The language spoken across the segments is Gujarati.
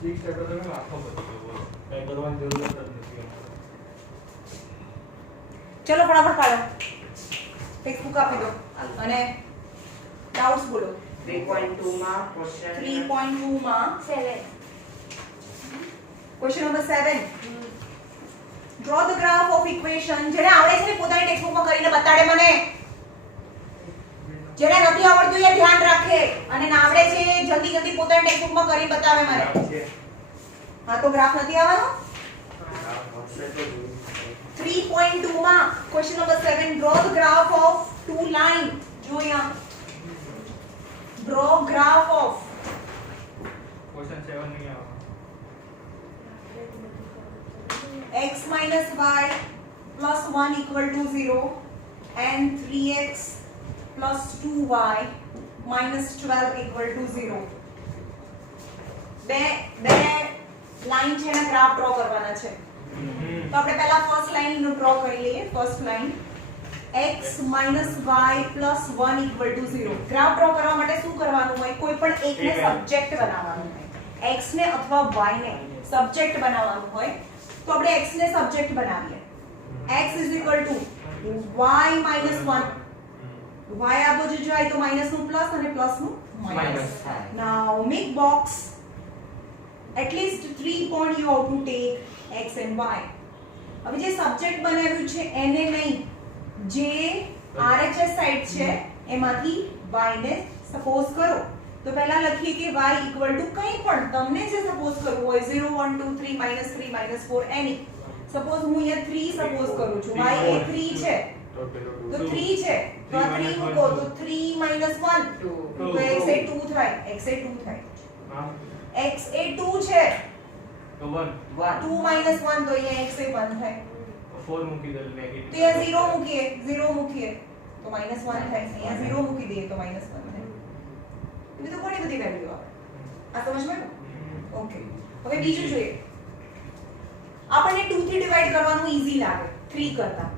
6 ચેપ્ટર તો મેં આખો પતી ગયો બોલો કઈ કરવાની જરૂર જ નથી અમારે ચલો ફટાફટ પાડો ટેક્સ્ટ બુક આપી દો અને ડાઉટ્સ બોલો 3.2 માં ક્વેશ્ચન 3.2 માં 7 question number 7 draw the graph of equation જેને આવડે છે ને પોતાની ટેક્સ્ટ બુકમાં કરીને બતાડે મને જેને નથી આવડતું એ ધ્યાન રાખે અને ના આવડે છે જલ્દી જલ્દી પોતાની ટેક્સ્ટ બુકમાં કરી બતાવે મને હા તો ગ્રાફ નથી આવવાનો 3.2 માં question number 7 draw the graph of to line જો અહીંયા ડ્રો ગ્રાફ ઓફ ક્વેશ્ચન 7 નહીં આવે x minus y plus 1 equal to 0 and 3x plus 2y minus 12 equal to 0 બે લાઈન છે ને ગ્રાફ ડ્રો કરવાના છે તો આપણે પહેલા ફર્સ્ટ લાઈન નું ડ્રો કરી લઈએ first line x minus y plus 1 equal to 0 graph draw કરવા માટે શું કરવાનું હોય કોઈ પણ એકને સબ્જેક્ટ બનાવવાનું હોય x ને અથવા y ને સબ્જેક્ટ બનાવવાનું હોય તો આપણે x ને સબ્જેક્ટ બનાવીએ x y - 1 y આ બાજુ જાય તો માઈનસ નું પ્લસ અને પ્લસ નું minus now make box at least 3 point you have to take x and y હવે જે સબ્જેક્ટ બનાવ્યું છે એને નહીં જે RHS સાઈડ છે એમાંથી y ને સપોઝ કરો તો પહેલા લખીએ કે y equal to કંઈ પણ તમને જે સપોઝ કરવું હોય 0 1 2 3 -3 -4 એની સપોઝ હું અહીંયા 3 સપોઝ કરું છું y એ 3 છે તો 3 છે તો આ 3 મૂકો તો 3 - 1 તો x એ 2 થાય x એ 2 થાય હા x એ 2 છે તો 1 2 - 1 તો અહીંયા x એ 1 થાય 4 મૂકી દે નેગેટિવ તો અહીંયા 0 મૂકીએ તો -1 થાય અહીંયા 0 મૂકી દઈએ તો -1 થાય એ તો ઘણી બધી વેલ્યુ આવે આ સમજમાં ઓકે હવે બીજું જોઈએ આપણને 2 થી ડિવાઇડ કરવાનું ઈઝી લાગે 3 કરતા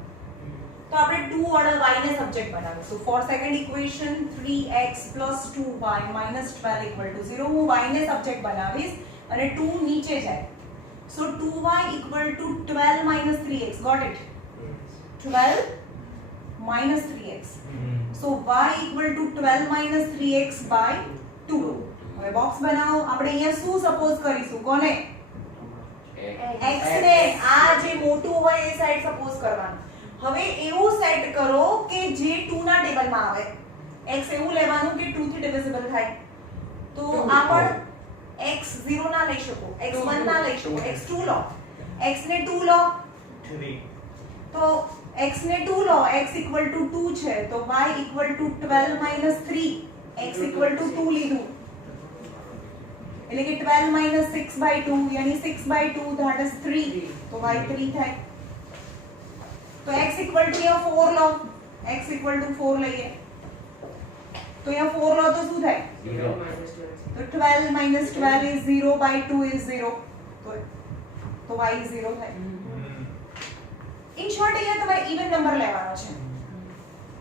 તો આપણે 2 વડે y ને સબ્જેક્ટ બનાવીશું four second equation 3x + 2y - 12 = 0 હું y ને સબ્જેક્ટ બનાવીશ અને 2 નીચે જાય so 2y = 12 - 3x got it 12 - 3x so y = 12 - 3x by 2 હવે બોક્સ બનાવો આપણે અહીંયા શું સપોઝ કરીશું કોને x ને આ જે મોટું હોય એ સાઈડ સપોઝ કરવાનું હવે એવું સેટ કરો કે જે 2 ના ટેબલમાં આવે x એવું લેવાનું કે 2 થી ડિવિઝિબલ થાય તો આ પણ x 0 ના લઈ શકો x 1 ના લઈ શકો x 2 લો x ને 2 લો 3 તો x ને 2 લો x = 2 છે તો y = 12 - 3 x = 2 લીધું એટલે કે 12 - 6/2 यानी 6/2 that is 3 તો y 3 થાય તો x = અહીંયા 4 લો x = 4 લઈએ તો અહીંયા 4 લો તો શું થાય 0 તો 12 - 12 is 0/2 is 0 તો y 0 થાય ઇન શોર્ટ અહીંયા તમારે ઇવન નંબર લેવાનો છે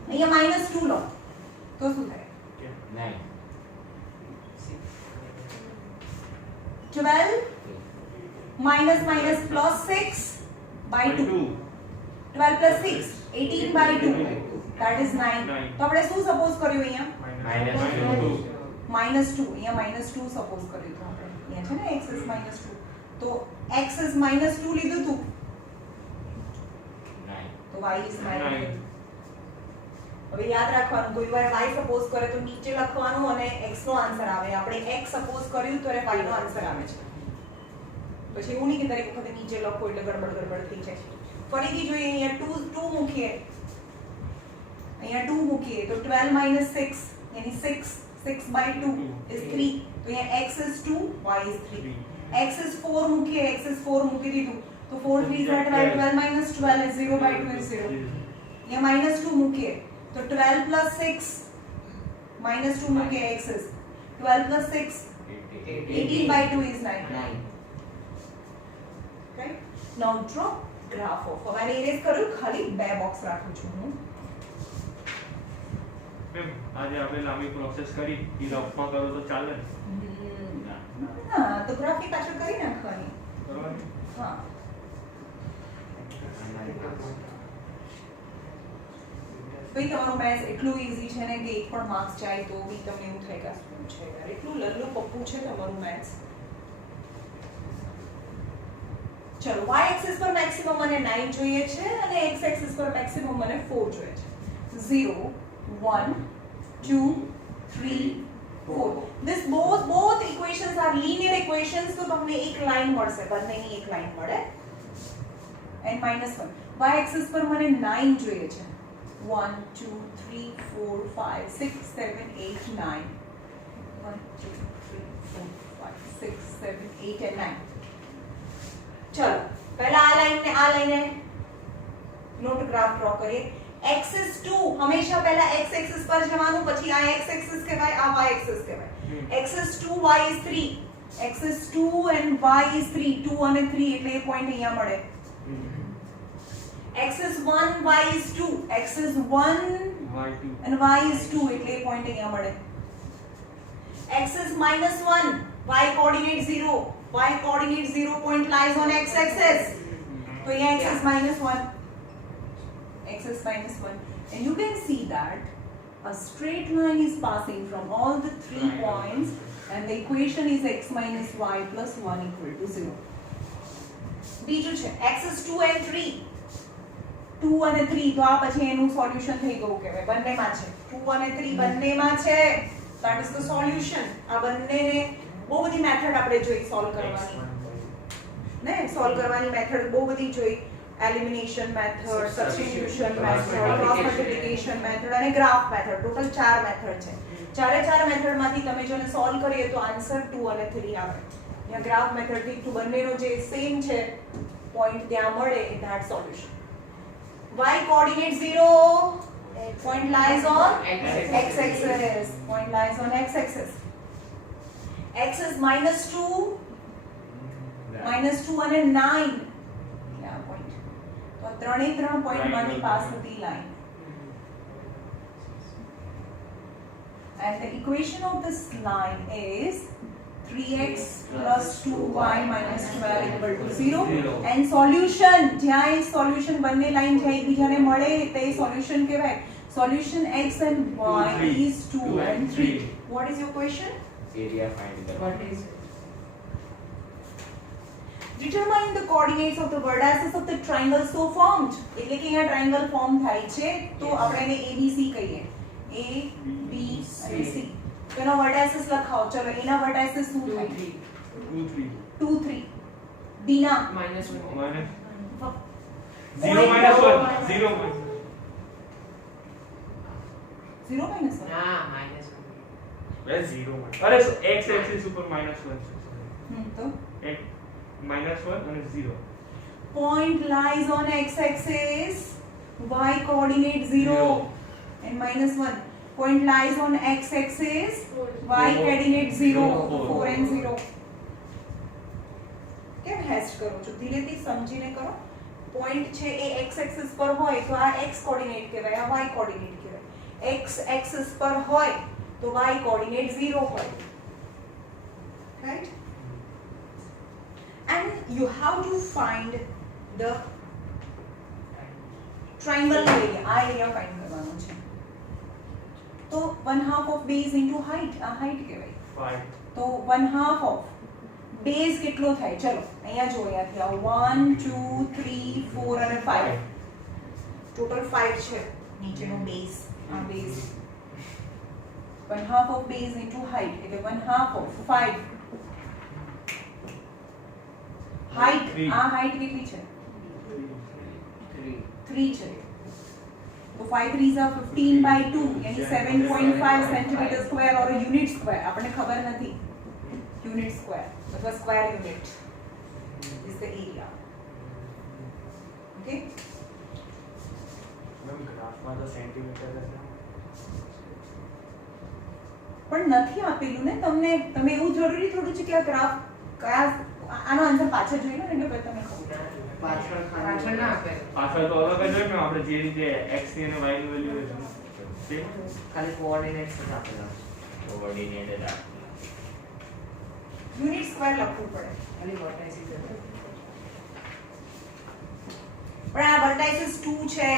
અહીંયા -2 લો તો શું થાય 9 12 - +6/2 12 + 6 18/2 that is 9 તો આપણે શું સપોઝ કર્યું અહીંયા -2 અહીંયા -2 સપોઝ કર્યું તો આપણે અહીંયા છે ને x is -2 તો x is -2 લીધું તું 9 તો y is -9 હવે યાદ રાખવાનું કોઈ વાર y સપોઝ કરે તો નીચે લખવાનું અને x નો આન્સર આવે આપણે x સપોઝ કર્યું તો y નો આન્સર આવે છે પછી એવું નહીં કે દરેક વખતે નીચે લખો એટલે ગડબડ થઈ જાય ફરીથી જોઈએ અહીંયા 2 મૂકીએ અહીંયા 2 મૂકીએ તો 12 - 6 यानी 6/2 is 3 તો અહીંયા x is 2 y is 3 x is 4 મૂકીએ x is 4 મૂકી દીધું તો 4 3 12 12 - 12 is 0/2 is 0 અહીંયા -2 મૂકીએ તો 12 + 6 -2 મૂકીએ x is 12 + 6 18/2 is 9 right now draw graph of હવે આને ઇરેઝ કર્યું ખાલી બે બોક્સ રાખું છું હું મેમ આજે આપણે લાંબી પ્રોસેસ કરી ઈ રફમાં કરો તો ચાલે ને ના તો ગ્રાફની પાછળ કરી નાખવાની કરવાની હા ભાઈ તમારું મેથ્સ એટલું ઈઝી છે ને કે એક પણ માર્ક્સ જાય તો બી તમને એવું થાય કે આ શું છે યાર એટલું લલ્લુ પપ્પુ છે તમારું મેથ્સ ચલો y એક્સિસ પર મેક્સિમમ મને 9 જોઈએ છે અને x એક્સિસ પર મેક્સિમમ મને 4 જોઈએ છે 0 1 2 3 4 this both equations are linear equations તો તમને એક લાઈન મળશે બંનેની એક લાઈન મળે and -1 y એક્સિસ પર મને 9 જોઈએ છે 1 2 3 4 5 6 7 8 9 1 2 3 4 5 6 7 8 and 9 चलो पहला आ लाइन है नोट ग्राफ ड्रॉ करिए एक्सिस 2 हमेशा पहला x एक्सिस पर जવાનું પછી આ x एक्सिस કહેવાય આ y एक्सिस કહેવાય axis 2 y is 3 axis 2 and y is 3 2 અને 3 એટલે એ પોઈન્ટ અહીંયા મળે axis 1 y is 2 axis 1 y2 and y is 2 એટલે એ પોઈન્ટ અહીંયા મળે axis -1 y coordinate 0 y coordinate 0 point lies on x axis so here x is -1 and you can see that a straight line is passing from all the 3 points and the equation is x minus y plus 1 equal to 0 બીજું છે axis 2 and 3 2 અને 3 તો આ પછી એનું સોલ્યુશન થઈ ગયું કહેવાય બંનેમાં છે 2 અને 3 બંનેમાં છે that is the solution આ બંનેને બહુ બધી મેથડ આપણે જોઈ સોલ્વ કરવાની ને સોલ્વ કરવાની મેથડ બહુ બધી જોઈ elimination method substitution method cross multiplication method અને ગ્રાફ મેથડ ટોટલ 4 મેથડ છે ચારે ચાર મેથડમાંથી તમે જો સોલ્વ કરીએ તો આન્સર 2 અને 3 આવે અહીંયા ગ્રાફ મેથડ થી તો બંનેનો જે સેમ છે પોઈન્ટ ત્યાં મળે that solution y coordinate 0 point lies on x axis point lies on x axis x is -2 અને 9 क्या point तो ત્રણે ત્રણ પોઈન્ટ માંથી પાસ થતી line and the equation of this line is 3x plus 2y minus 12 equal to 0 and solution જ્યાં એ solution બંને લાઈન જ્યાં એકબીજાને મળે તે solution કહેવાય solution x and y is 2 and 3 what is your question area find the what is it? Determine the coordinates of the vertices of the triangle so formed. એટલે કે આ ટ્રાયંગલ ફોર્મ થાય છે તો આપણે એને ABC કહીએ A B અને C તો એના vertices લખાવો ચલો એના vertices શું થાય 2 3 B ના -1 0 0 -1 0 -1 ના -1 अरे 0 अरे x एक्सिस ऊपर -1 તો x -1 અને 0 point lies on x axis y coordinate 0 and -1 point lies on x axis y coordinate 0 4 and 0 કેમ હેસ્ટ કરો છો ધીરેથી સમજીને કરો પોઈન્ટ છે એ x axis પર હોય તો આ x કોઓર્ડિનેટ કહેવાય આ y કોઓર્ડિનેટ કહેવાય x axis પર હોય तो y coordinate 0 હોય right and you have to find the triangle area find કરવાનો છે તો 1/2 of base into height આ height કહેવાય 5 તો 1/2 of base કેટલો થાય ચલો અહીંયા જો અહીંયાથી આવો 1 2 3 4 અને 5 ટોટલ 5 છે નીચેનો બેઝ આ base 1/2 of base into height એટલે 1/2 of 5 height આ height કેટલી છે 3 છે તો 5 3s are 15 by 2 यानी 7.5 centimeter square or a unit square આપણને ખબર નથી unit square અથવા square unit is the area okay ma'am ગ્રાફમાં તો સેન્ટીમીટર હશે પણ નથી આપેલું ને તમને તમે એવું જરૂરી થોડું છે કે આ ગ્રાફ કયા આનો આન્સર પાછળ જોઈ લો એટલે પછી તમને ખબર પાછળ ના આપે પાછળ તો અલગ જ હોય ને આપણે જે રીતે x ની અને y ની વેલ્યુ खाली कोऑर्डिनेट्स આપેલા કોઓર્ડિનેટેડ યુનિટ સ્ક્વેર લખવું પડે ખાલી વર્ટાઇસિસ પણ આ વર્ટાઇસિસ 2 છે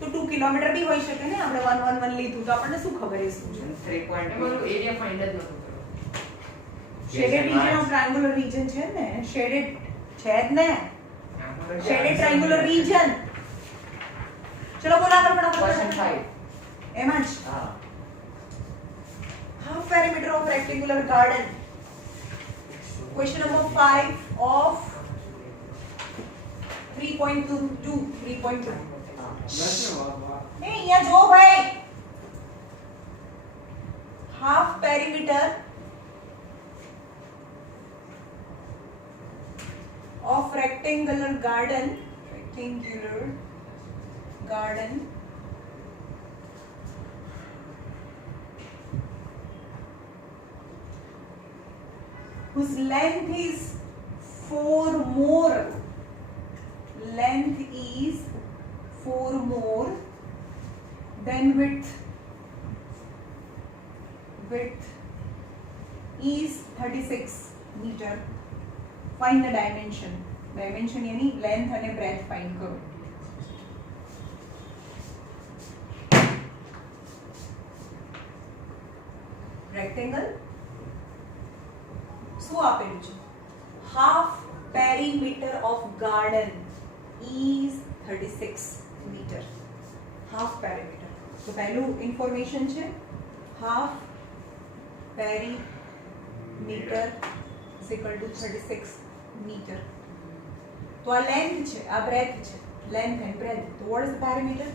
તો 2 કિલોમીટર બી હોઈ શકે ને આપણે 1 1 1 લીધું તો આપણને શું ખબર એ શું છે 3.2 એરિયા ફાઇન્ડ જ નતો કર્યો શેડેડ રીજન ઓફ ટ્રાયંગુલર રીજન છે ને શેડેડ છે જ ને શેડેડ ટ્રાયંગુલર રીજન ચલો બોલા આગળ ક્વેશ્ચન ફટાફટ 5 એમાં જ હા half perimeter of rectangular garden. Question number 5 of 3.2. 3.2. नहीं यहाँ जो भाई half perimeter of rectangular garden whose length is 4 more than width is 36 meter. Find the dimension यानी length and breadth find करो. Rectangle શું આપેલું છે half perimeter of garden is 36 meter. half perimeter તો પહેલું ઇન્ફોર્મેશન છે half perimeter is equal to 36 meter. તો આ લેન્થ છે આ બ્રેથ છે લેન્થ એન્ડ બ્રેથ તો what is the perimeter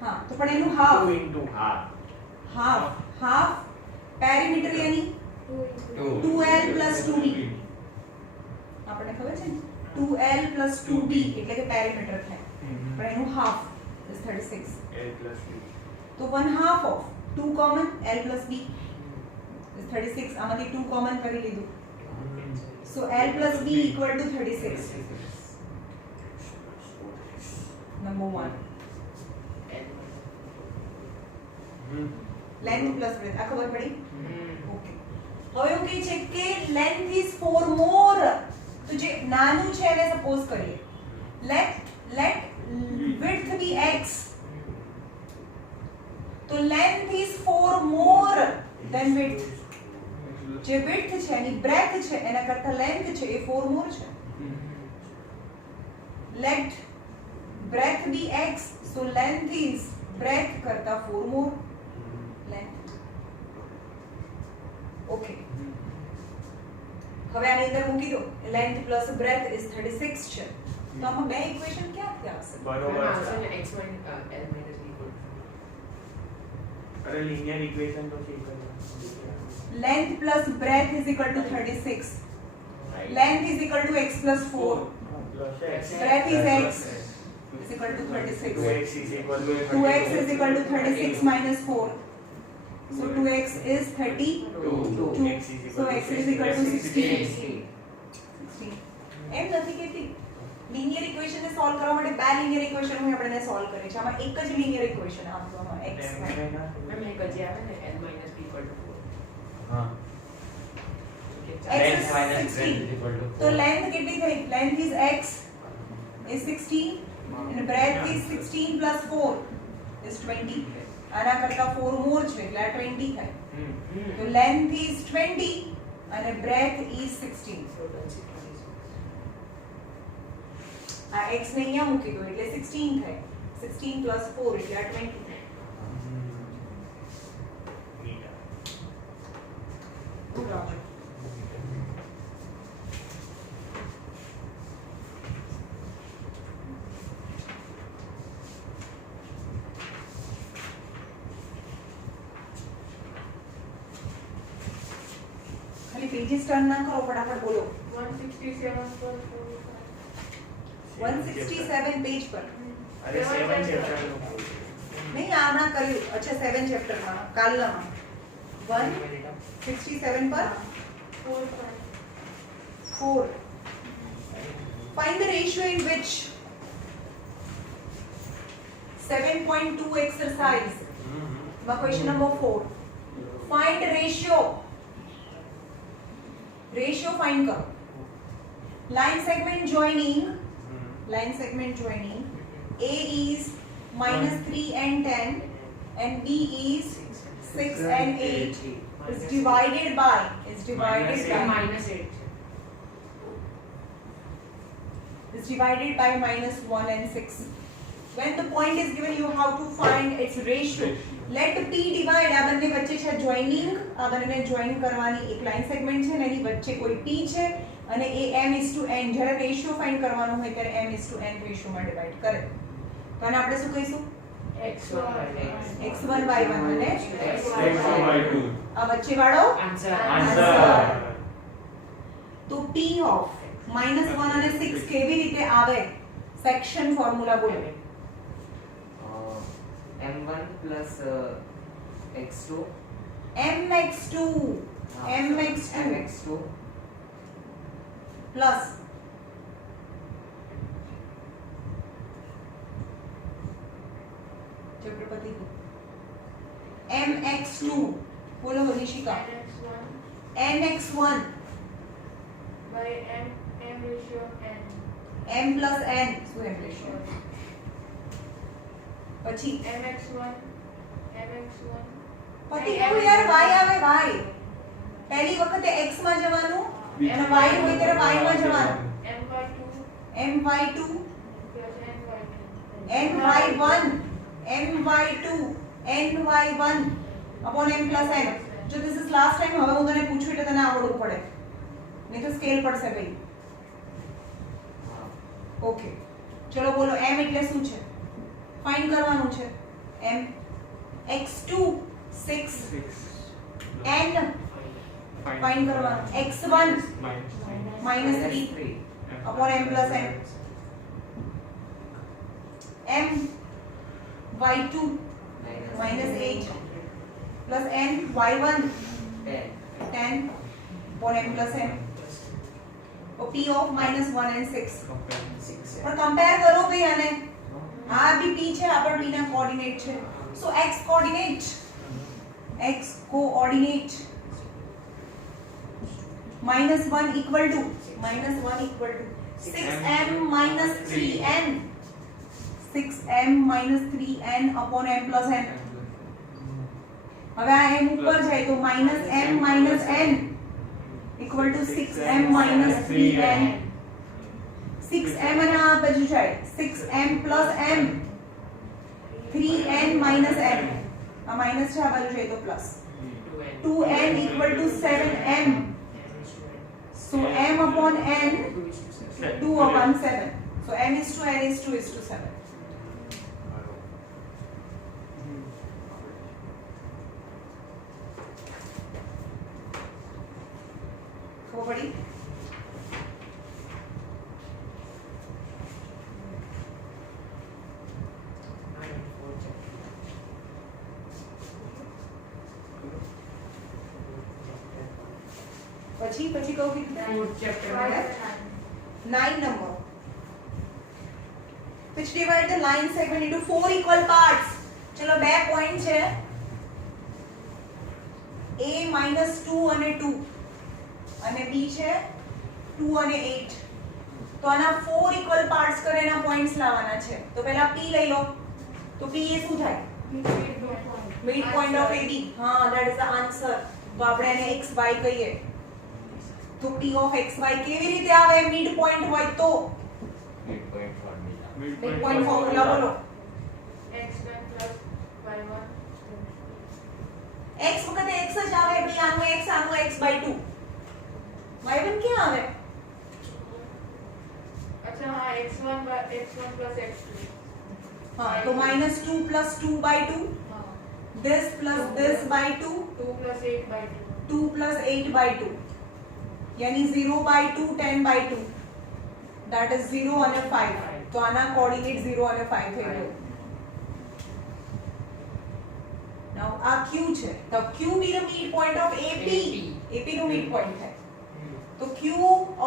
હા તો પણ એનું half 2 into half perimeter यानी 2l plus 2b આપણને ખબર છે ને 2l plus 2b એટલે કે પેરીમીટર થાય પણ એનું half is 36 L plus B. તો 1/2 of 2 common l plus b is 36 આમાંથી 2 common કરી લીધું so l plus b equal to 36 number 1 length plus breadth આ ખબર પડી ઓકે હવે એવું કહે છે કે length is 4 more તો જે નાનું છે એને સપોઝ કરીએ let width be x તો length is 4 more than width જે width છે એની breadth છે એના કરતા length છે એ 4 more છે let breadth be x so length is breadth કરતા 4 more length ઓકે હવે આની અંદર મૂકી દો length plus breadth is 36 છે તો આમાં બે ઇક્વેશન ક્યાંથી આવશે બરોબર આવશે છે. ને x - l - equal અરે linear equation તો શીખ length plus breadth is equal to 36 length is equal to x plus 4 breadth is x is equal to 36 2x is equal to 2x is equal to 36 minus 4 so 2x is 32 X is so equal x to is equal to 16 16 એમ નથી કહેતી લિનિયર ઇક્વેશન ને સોલ્વ કરવા માટે બે લિનિયર ઇક્વેશન હું આપણે સોલ્વ કરી છે આમાં એક જ લિનિયર ઇક્વેશન આપવામાં x મેમ એક જ આવે ને l - b equal to 4 હા x is Length minus 16 breadth is equal to તો 4. length કેટલી થઈ length is x is 16 and breadth is 16 plus 4 is 20 આના કરતા 4 મોર છે એટલે આ 20 થાય તો length is 20 અને breadth is 16 આ x ને અહીંયા મૂકી દો એટલે 16 થાય 16 plus 4 એટલે આ 20 થાય Good job. ખાલી પેજીસ ટર્ન ના કરો ફટાફટ બોલો 167 પેજ પર અરે 7 ચેપ્ટર નું નહીં આમણા કર્યું અચ્છા 7 ચેપ્ટર માં કાલનામાં 167 પર 4 find the ratio in which 7.2 exercise. Question number 4. Find ratio. Ratio find करो. Line segment joining. Line segment joining. A is -3 and 10, and B is 6 and 8. Is divided by. Is divided by. minus 8. Is divided by -1 and 6. When the point is given, you have to find its ratio. Let P divide. આ બંને વચ્ચે છે joining. આ બંનેને join કરવાની એક લાઈન સેગમેન્ટ છે અને એની વચ્ચે કોઈ P છે અને એ m/n. જ્યારે રેશિયો ફાઇન્ડ કરવાનો હોય ત્યારે m/n રેશિયોમાં ડિવાઇડ કરે. તો આને આપણે શું કહીશું? x1 y1 અને x2 આ વચ્ચે વાળો Answer. તો P of -1 અને 6 કેવી રીતે આવે? સેક્શન ફોર્મ્યુલા બોલો. m1 plus x2 mx2 plus ચક્રપતિ mx2 બોલો વનિશિકા. nx1 by m ratio n. m plus n શું m ratio? પછી mx1 પતિ કેવું યાર y આવે y. પહેલી વખતે x માં જવાનું અને y હોય ત્યારે y માં જવાનું. my2 plus ny1 ny1 upon m plus n. જો this is last time, હવે હું તને પૂછું એટલે તને આવડવું પડે, નહીં તો સ્કેલ પડશે ભાઈ. ઓકે ચલો બોલો m એટલે શું છે? ફાઇન્ડ કરવાનું છે. m x2 6 n ફાઇન્ડ કરવાનું. x1 -3 upon m plus n. m y2 -8 plus n y1 10 upon m plus n. और p of -1 and 6. पर कंपेयर करो भाई आने. આ બી p છે, આ પણ p ના કોઓર્ડિનેટ છે. સો x coordinate -1 equal to 6m minus 3n. 6m minus 3n upon m plus n. હવે આ m ઉપર જાય તો -m minus n equal to 6m minus 3n. 6m અને આ બાજુ જાય 6m plus m 3n minus n. આ માઈનસ છે, આ બાજુ જાય તો plus. 2n equal to 7m. So m upon n 2 upon 7. So m is to n is to 7. ખબર પડી? પછી કહું કીધું Fourth chapter. 9 number. Which divide the line segment into 4 equal parts. ચલો બે પોઈન્ટ છે a -2 અને 2 અને b છે 2 અને 8. તો આના 4 equal parts કરે એના પોઈન્ટ્સ લાવવાના છે. તો પહેલા p લઈ લો. તો p એ શું થાય? Mid point of ab. હા, that is the answer. તો આપણે એને xy કહીએ. તો p of xy કેવી રીતે આવે? મિડ પોઈન્ટ હોય તો મિડ પોઈન્ટ ફોર્મ્યુલા બોલો. x1 plus y1. x વખતે x જ આવે ભાઈ. આનું x આનું x/2. y1 ક્યાં આવે? अच्छा हाँ x1 plus x2. હા, તો -2 plus 2/2. हाँ this plus this by 2. 2 plus 8/2. 2 plus 8/2. यानी 0/2 10/2. that is 0 અને 5. તો આના કોઓર્ડિનેટ 0 અને 5 થઈ ગયો. now આ q છે. તો q be the midpoint of ap. ap નું midpoint થાય. તો q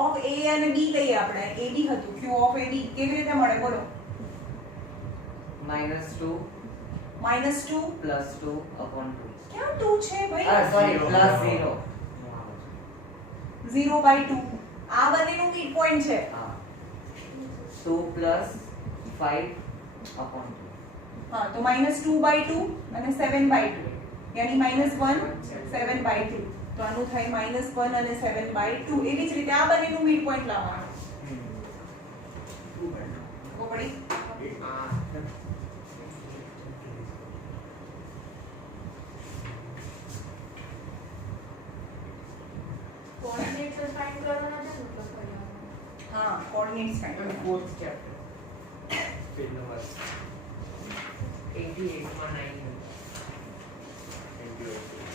of a અને b લઈએ આપણે. ab હતું, q of ab કેવી રીતે મળે બોલો? -2 -2 +2 upon 2. ક્યાં 2 છે ભાઈ? Sorry, +0. 0/2 આ બંનેનું મિડ પોઈન્ટ છે. हाँ 2 + 5 upon 2. હા તો -2/2 અને 7/2 યાની -1 7/2 તો આનું થાય -1 અને 7/2 એવી જ રીતે આ બંનેનું મિડ પોઈન્ટ લાવવાનું. તો પડી કોઓર્ડિનેટ્સ ફાઇન્ડ કરવાના છે મતલબ પહેલા. હા કોઓર્ડિનેટ્સ ફાઇન્ડ And કરવાના. fourth chapter. પેજ નંબર 88 માં 9.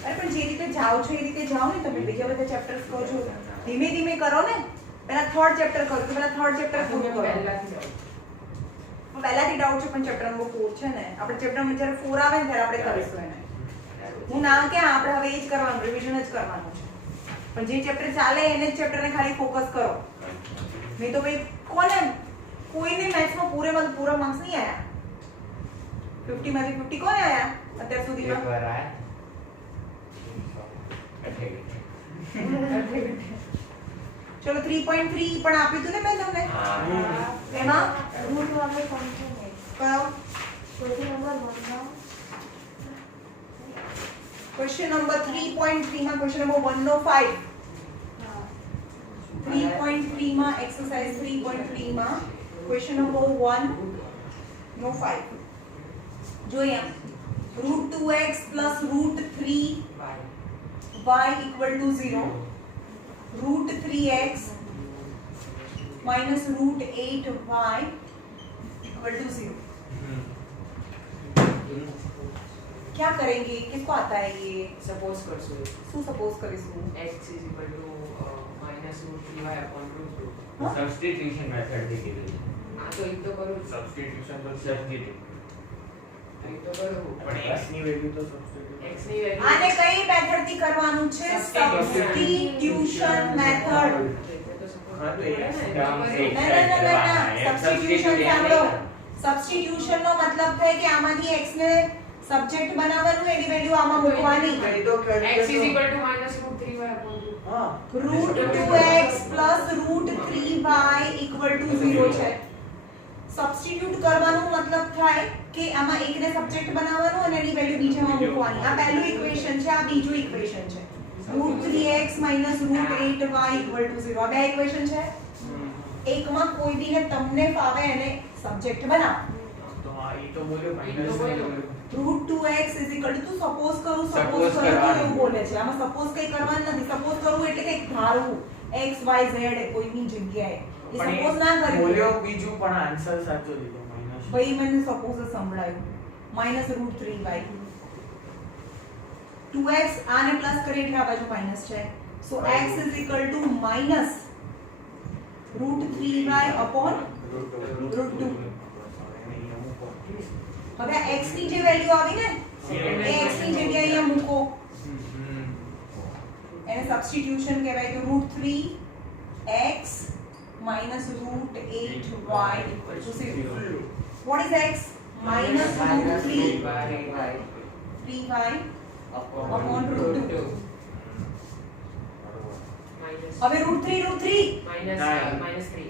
અરે પણ જે રીતે જાઓ છો એ રીતે જાઓ ને તમે બીજા બધા ચેપ્ટર્સ કહો છો ધીમે ધીમે કરો ને. પહેલા થર્ડ ચેપ્ટર કરો તો પહેલા થર્ડ ચેપ્ટર પૂરું કરો. પહેલાથી ડાઉટ છે પણ ચેપ્ટર નંબર 4 છે ને આપણે ચેપ્ટર નંબર જ્યારે 4 આવે ને ત્યારે આપણે કરીશું એને. હું ના કે આપણે હવે એ જ કરવાનું રિવિઝન જ કરવાનું છે પણ જે ચેપ્ટર ચાલે એને જ ચેપ્ટરને ખાલી ફોકસ કરો. નહીં તો ભાઈ કોઈને મેથ્સમાં પૂરા માર્ક્સ નહીં આયા. 50 માંથી 50 કોને આયા અત્યાર સુધીમાં? એકવાર આયા ચલો 3.3 પણ આપ્યું હતું ને મેં તમને એમાં રૂટ વાળો ફંક્શન છે. કયો ક્વેશ્ચન નંબર 1 માં ક્વેશ્ચન નંબર 3.3 માં ક્વેશ્ચન નંબર 1 નો 5 હા 3.3 માં એક્સરસાઇઝ 3.3 માં ક્વેશ્ચન નંબર 1 નો 5 જોયા √2x + √3y = 0 √3x - √8y = 0 क्या करेंगे किसको आता है ये Suppose કરશું શું સપોઝ કરીશું x = -√3y upon √2. Substitution method થી કીધું આ તો એક તો કરું જ. સબસ્ટિટ્યુશન તો સબસ્ટિટ્યુટ એક તો કરું પણ x ની વેલ્યુ તો સબસ્ટિટ્યુટ x ની વેલ્યુ આને કઈ મેથડ થી કરવાનું છે સબસ્ટિટ્યુશન મેથડ હા તો x ટર્મ એક સાઈડ કરવાના સબસ્ટિટ્યુશન સાંભળો સબસ્ટિટ્યુશન નો મતલબ થાય કે આમાંથી x ને સબ્જેક્ટ બનાવવાનું એની વેલ્યુ આમાં મૂકવાની x = -√3y upon 2. √2x + √3y = 0 છે. સબસ્ટિટ્યુટ કરવાનું મતલબ થાય કે આમાં એકને સબ્જેક્ટ બનાવવાનું અને એની વેલ્યુ બીજામાં મૂકવાની. આ પહેલું ઇક્વેશન છે આ બીજું ઇક્વેશન છે √3x - √8y = 0 આ બે ઇક્વેશન છે. એકમાં કોઈ બીને તમને ફાવે એને સબ્જેક્ટ બનાવો. તો આ ઈ તો બોલ્યો ઈ તો બોલ્યો. √2x = તું સપોઝ કરું Suppose કરું કરવાનું. એવું બોલે છે. આમાં સપોઝ કઈ કરવાનું નથી. સપોઝ કરવું એટલે કંઈક ધારવું x y z કોઈની જગ્યાએ. એ સપોઝ ના કરી બોલ્યો બીજું પણ આન્સર સાચો દીધો માઈનસ ભાઈ મને સપોઝ સંભળાયું -√3y 2x આને પ્લસ કરી એટલે આ બાજુ માઈનસ છે સો x = -√3y upon √2. હવે આ x ની જે વેલ્યુ આવી ને એ x ની જગ્યાએ અહીંયા મૂકો એને સબસ્ટિટ્યુશન કહેવાય તો √3x - √8y = 0. What is x? -√3y upon √2. હવે √3 -3 √3 થાય. -3y.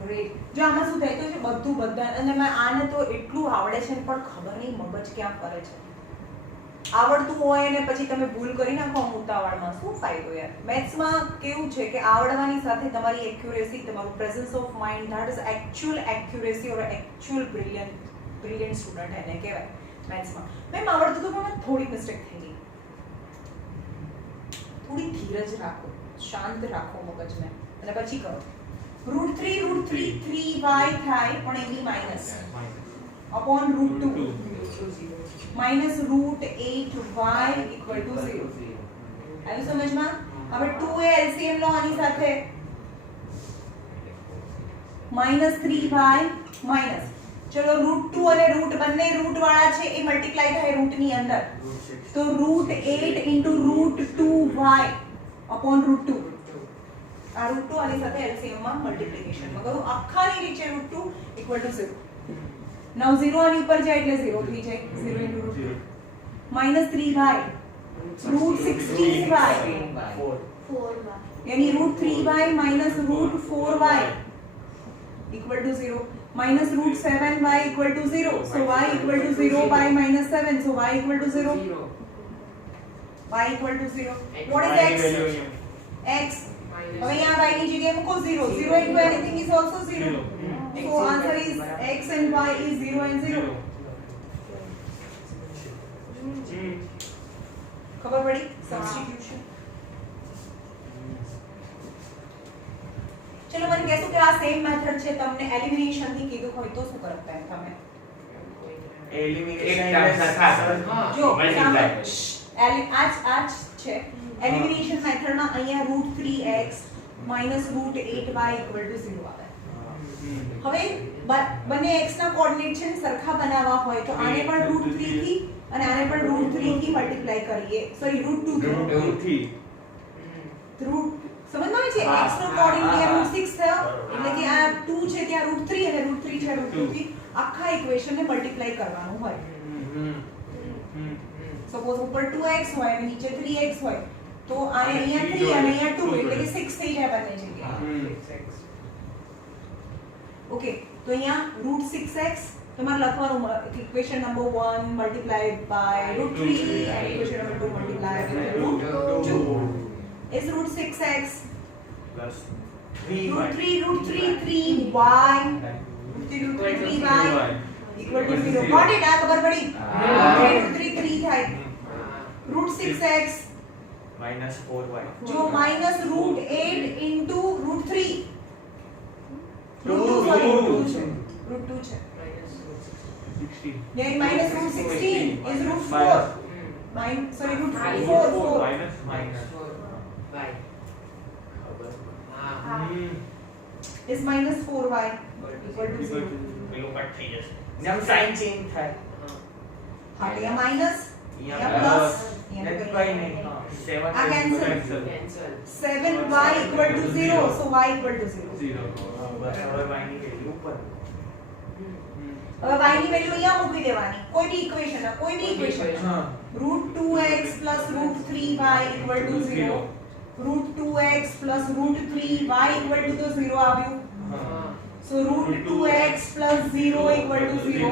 ગ્રેટ. જો આમાં શું થાય તો છે બધું બધા અને આને તો એટલું આવડે છે પણ ખબર નહીં મગજ ક્યાં ફરે છે. આવડતું હોય ને પછી તમે ભૂલ કરી નાખો ઉતાવળમાં શું ફાયદો યાર. મેથ્સમાં કેવું છે કે આવડવાની સાથે તમારી એક્યુરેસી તમારું presence of mind that is actual accuracy or actual brilliant student એને કહેવાય મેથ્સમાં. મેમ આવડતું તો પણ થોડી મિસ્ટેક થઈ ગઈ. થોડી ધીરજ રાખો શાંત રાખો મગજને અને પછી કરો. √3 3y થાય પણ એની માઈનસ upon √2 -√8y = 0. આવી સમજમાં? હવે 2 એ LCM લો આની સાથે -3y માઈનસ ચલો √2 અને √ બંને √ વાળા છે એ મલ્ટીપ્લાય થાય √ ની અંદર તો √8 * √2y upon √2 આ √2 આની સાથે LCM માં મલ્ટીપ્લિકેશન માં કરું આખાની નીચે √2 = 0. નાઉ 0 આની ઉપર જાય એટલે 0 થઈ જાય 0 * √2 -3y √16y 4y. यानी √3y - √4y = 0 -√7y = 0. So y = 0 by -7. So y = 0. y = 0. What is x? x. હવે यहाँ y ની જગ્યાએ મૂકો 0. 0 into anything is also 0. So answer is x and y is 0 and 0. ખબર પડી? સબસ્ટિટ્યુશન. ચલો મને કહેશો કે આ સેમ મેથડ છે તમને એલિમિનેશન થી કીધું હોય તો શું કરતા હે તમે? જો આજ છે એલિમિનેશન મેથડમાં અહીંયા √3x - √8y = 0 આવે. હવે બંને x ના કોઓર્ડિનેટ છે ને સરખા બનાવવા હોય તો આને પણ √3 થી અને આને પણ √3 થી મલ્ટીપ્લાય કરીએ. સોરી √2 સમજમાં આવે છે? x નો કોઓર્ડિનેટ અહીંયા √6 થયો એટલે કે આ 2 છે ત્યાં √3 અને √3 છે √2 થી આખા ઇક્વેશન ને મલ્ટીપ્લાય કરવાનું હોય. સપોઝ ઉપર 2x હોય અને નીચે 3x હોય તો આને અહીંયા 3 અને અહીંયા 2 એટલે કે 6 થઈ જાય બંને જગ્યાએ. ઓકે તો અહીંયા √6x તમારે લખવાનું equation number 1 multiplied by √3 and equation number 2 multiplied with √2 is √6x plus √3 3y equal to 0. Got it? આ ખબર પડી? √3 3 થાય. √6x -4y जो -√8 into √3 √2 sorry √2 છે 16 यानी -√16 is √4 sorry √4 is -4y equal to 0. પેલું કટ થઈ જશે જેમ સાઇન ચેન્જ થાય હા તો यहाँ माइनस यहाँ प्लस यहाँ એટલે કઈ નહીં 7 આ cancel 7y equal to 0 so y equal to 0. 0 બસ હવે y ની વેલ્યુ ઉપર હવે y ની વેલ્યુ અહીંયા મૂકી દેવાની કોઈ બી ઇક્વેશન કોઈ બી ઇક્વેશન હા √2x plus √3y equal to 0 √2x plus √3y equal to તો 0 આવ્યું so √2x plus 0 equal to 0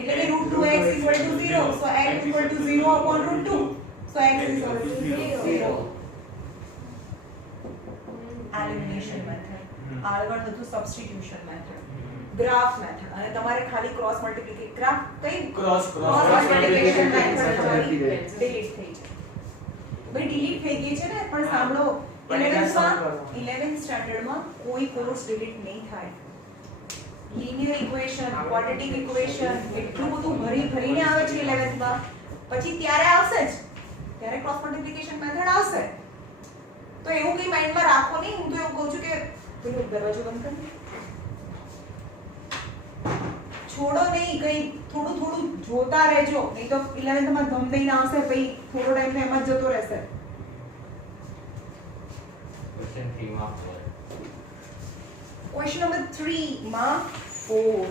એટલે કે √2x equal to 0 so x equal to 0 upon √2 so x is equal to 0. Elimination method. આગળ હતું substitution method. ગ્રાફ મેથડ અને તમારે ખાલી ક્રોસ મલ્ટીપ્લિકેશન ગ્રાફ કઈ ક્રોસ મલ્ટીપ્લિકેશન મેથડ તમારી ડિલીટ થઈ છે ભાઈ ડિલીટ થઈ ગઈ છે ને પણ સાંભળો 11th સ્ટાન્ડર્ડમાં કોઈ કોર્સ ડિલીટ નહીં થાય લિનિયર ઇક્વેશન ક્વોડ્રેટિક ઇક્વેશન એટલું બધું ભરીને આવે છે 11th માં પછી ત્યારે આવશે જ ત્યારે ક્રોસ મલ્ટીપ્લિકેશન મેથડ આવશે તો એવું કઈ માઇન્ડમાં રાખો નહીં હું તો એવું કહું છું કે પેલો દરવાજો બંધ કરી છોડો નહીં કઈ થોડું થોડું જોતા રહેજો નહીં તો 11th માં ધમ દઈને આવશે પછી થોડો ટાઈમ તો એમ જ જતો રહેશે ક્વેશ્ચન 3 માં ક્વેશ્ચન નંબર 3 માં 4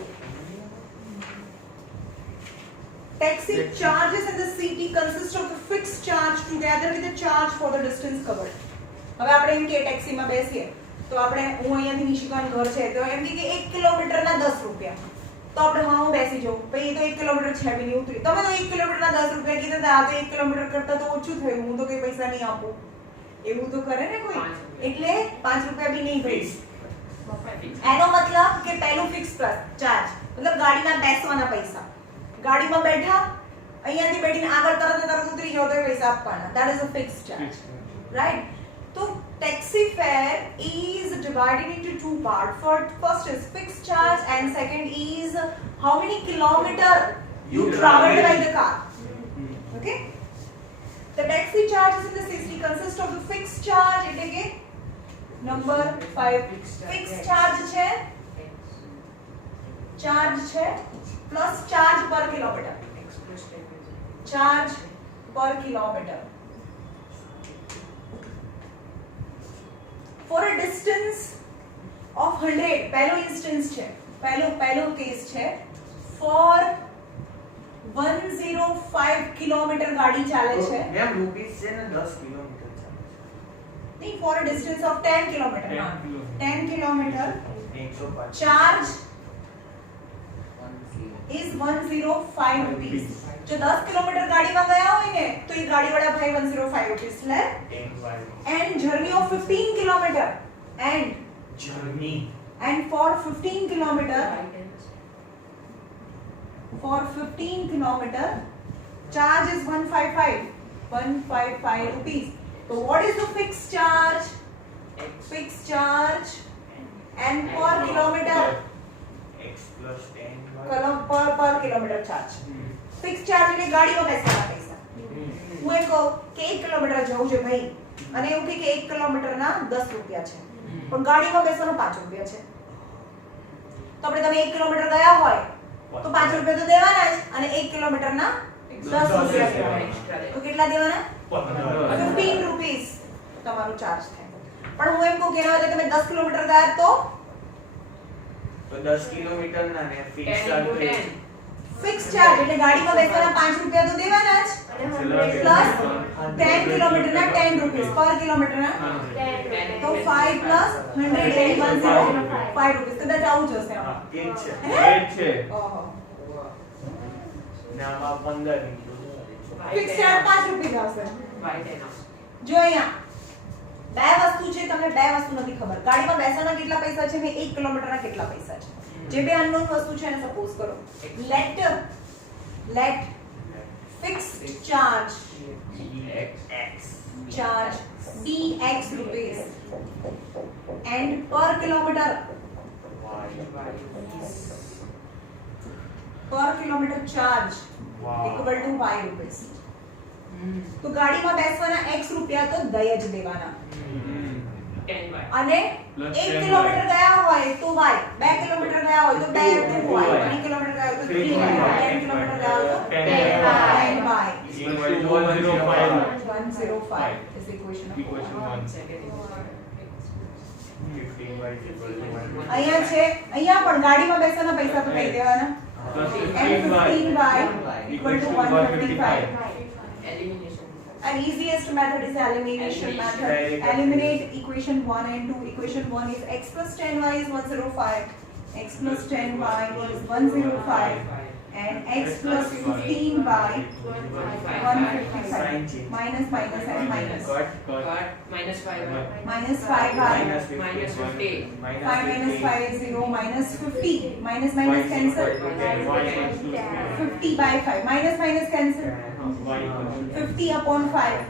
taxi charges in the city consist of the fixed charge together with the charge for the distance covered. હવે આપણે એમ કે ટેક્સીમાં બેસીએ તો આપણે હું અહીંયાથી નિશિકાન ઘર છે તો એમ કે 1 કિલોમીટરના 10 રૂપિયા તો આપણે હા હું બેસી જાઉં પછી તો 1 કિલોમીટર છે બી નહીં ઉતરી તમે તો 1 કિલોમીટરના 10 રૂપિયા કીધા હતા આ તો 1 કિલોમીટર કરતા તો ઓછું થયું હું તો કઈ પૈસા નહીં આપું એવું તો કરે ને કોઈ એટલે 5 રૂપિયા બી નહીં ભરીશ એનો મતલબ કે પહેલું ફિક્સ ચાર્જ મતલબ ગાડીમાં બેસવાના પૈસા ગાડીમાં બેઠા અહીંયાથી બેઠીને આગળ તરત ઉતરી જાવ તો પૈસા આપવાના that is a fixed charge right so taxi fare is divided into two parts first is fixed charge and second is how many kilometer you traveled by the car okay the taxi charges in the city consist of the fixed charge એટલે કે number 5 fixed charge છે plus charge per kilometer charge per kilometer for a distance of 100 પહેલો ઇન્સ્ટન્સ છે પહેલો કેસ છે for 105 કિલોમીટર ગાડી ચાલે છે મેમ રૂપીસ છે ને 10 કિલોમીટર ચાલે નહીં for a distance of 10 kilometre 10 kilometre 105 charge is 105 rupees જો 10 કિલોમીટર ગાડીમાં ગયા હોય ને તો એ ગાડીવાળા ભાઈ 105 rupees લે 10 by and journey of 15 kilometer and journey for 15 kilometer charge is 155 rupees. So what is the fixed charge and per kilometer x plus 10 by per kilometer charge fixed charge એટલે ગાડીમાં બેસવાના પૈસા હું એમ કહું કે 1 કિલોમીટર જવું છે ભાઈ અને એવું કે 1 કિલોમીટરના 10 રૂપિયા છે પણ ગાડીમાં બેસવાનો 5 રૂપિયા છે તો આપણે તમે 1 કિલોમીટર ગયા હોય તો 5 રૂપિયા તો દેવાના જ અને 1 કિલોમીટરના 10 રૂપિયા દેવાના તો કેટલા દેવાના 15 રૂપીસ તમારો ચાર્જ થાય પણ હું એમ કહું કે એના બદલે તમે 10 કિલોમીટર ગયા તો 10 કિલોમીટર ના ને ફિક્સ ચાર્જ ફિક્સ ચાર્જ એટલે ગાડીમાં બેસવાના 5 રૂપિયા તો દેવાના જ પ્લસ 10 કિલોમીટરના 10 રૂપીસ પર કિલોમીટરના તો 5 પ્લસ 100 એટલે 105 રૂપીસ કદાચ આવું જ હશે આમાં એક છે ઓહો ને આમાં 15 ફિક્સ ચાર્જ 5 રૂપિયા આવશે જો અહીંયા બે વસ્તુ છે તમને બે વસ્તુ નથી ખબર ગાડીમાં બેસવાના કેટલા પૈસા છે ને 1 કિલોમીટરના કેટલા પૈસા છે જે બે અનનોન વસ્તુ છે એને સપોઝ કરો let fixed charge be x rupees and per kilometer charge equal to y rupees તો ગાડીમાં બેસવાના x રૂપિયા તો દય જ દેવાના અને 1 કિલોમીટર ગયા હોય તો y 2 કિલોમીટર ગયા હોય તો 2 y 3 કિલોમીટર ગયા હોય તો 3 y 10 કિલોમીટર ગયા હોય તો 10 y 105 is the equation of અહીંયા છે અહીંયા પણ ગાડીમાં બેસવાના પૈસા તો કઈ દેવાના and 15y equal to 155 And easiest method is elimination method. Eliminate equation 1 and 2. Equation 1 is x plus 10y is 105. X plus 10y is 105. And x plus 15y 155. Minus minus and minus. minus 5y Minus 5y. minus 50 5 minus 5 is 0. Minus 50. Minus minus cancel. 50 by 5. Minus minus cancel. 50 upon 5.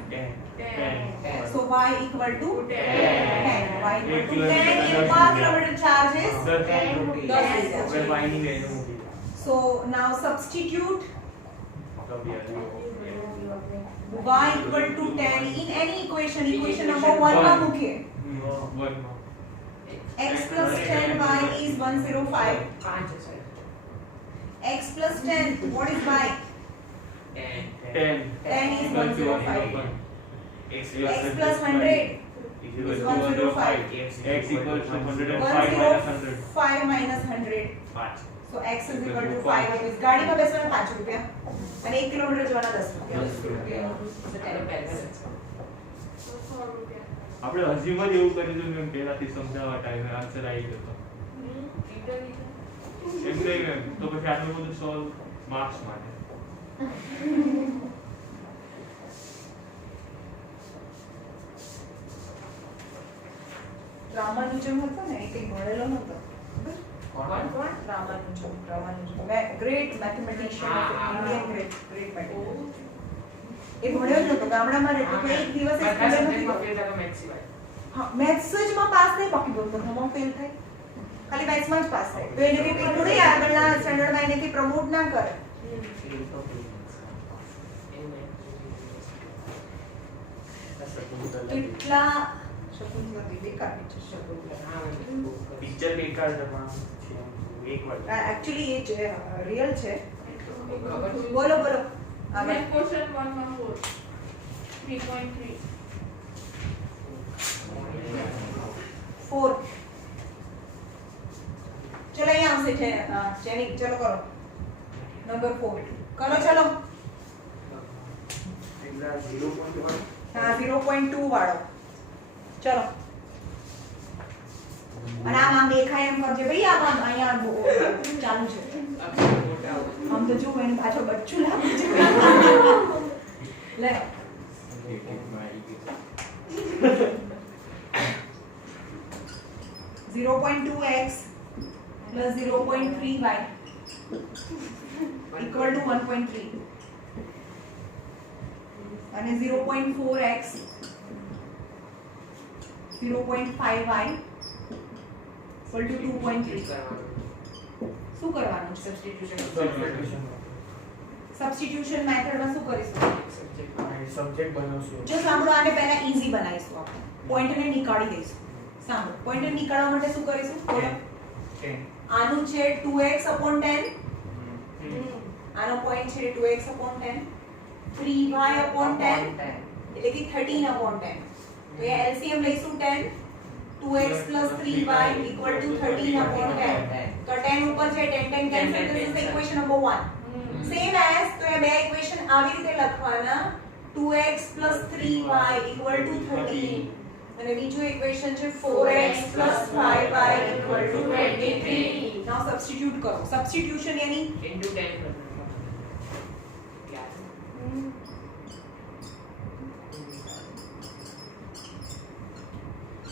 So y equal to 10. Y equal to 10 in per kilometer charge is 10 rupees. So now substitute y equal to 10 in any equation. Equation number 1 માં મૂકીએ. X plus 10y is 105. X plus 10, what is y? 10 is 105. X plus 100 is 105. X equals to 105 minus 100. 105 minus 100. So x is equal to 5 rupees. ગાડીમાં બેસવાના 5 રૂપિયા અને 1 કિલોમીટર જવાના 10 રૂપિયા. આપણે હજી માં એવું કરી દીધું મેમ પહેલાથી સમજાવવા ટાઈમે આન્સર આવી ગયો એમ નહીં મેમ તો પછી આટલું બધું સોલ્વ માર્ક્સ માટે રામાનુજમ હતો ને એ કઈ ભણેલો નહોતો કોણ Ramanujam great mathematician Indian great mathematician એ ભણ્યો જ નહોતો ગામડામાં રહેતો તો એક દિવસ સ્કૂલે નથી હા મેથ્સ જ માં પાસ નહીં બાકી બધું હોમમાં ફેલ થાય ખાલી મેથ્સ માં જ પાસ થાય તો એને કઈ થોડી આગળના સ્ટાન્ડર્ડમાં એને કઈ પ્રમોટ ના કરે કેટલા શકુંતલા બેકાર પિક્ચર શકુંતલા પિક્ચર બેકાર છે પણ એક વાર एक्चुअली ये છે रियल છે બોલો બોલો આગળ Question 1 માં 4 3.3 4 चलो यहाँ से चैनिक चलो करो नंबर 4 करो चलो એકલા 0.1 हाँ 0.2 વાળો ચલો અને આમ દેખાય એમ કરજે ભાઈ આમ અહીંયા ચાલુ છે અક્ષર મોટા હોય. આમ તો જો એને પાછો બચ્ચું લાગે છે લે zero point two x plus 0.3y equal to 1.3 અને 0.4x 0.5y equal to 2.3 શું કરવાનું છે Substitution. સબસ્ટિટ્યુશન મેથડમાં શું કરીશું Subject. સબ્જેક્ટ બનાવશું જો સાંભળો આને પહેલા ઈઝી બનાવીશું આપણે પોઈન્ટને નીકાળી દઈશું સાંભળો પોઈન્ટને નીકાળવા માટે શું કરીશું બોલો 10 આનું છે 2x upon 10 આનો પોઈન્ટ છે 2x upon 10 3y upon 10 એટલે કે 13 upon 10 તો એ એલસીએમ લઈશું 10 2x plus 3y equal to 13 upon 10 તો 10 ઉપર છે 10 10 cancel this is the equation number 1 same as તો એ બે ઇક્વેશન આવી રીતે લખવાના 2x plus 3y equal to 13 અને બીજું ઇક્વેશન છે 4x plus 5y equal to 23 now substitute કરો substitution यानी Into 10 करना.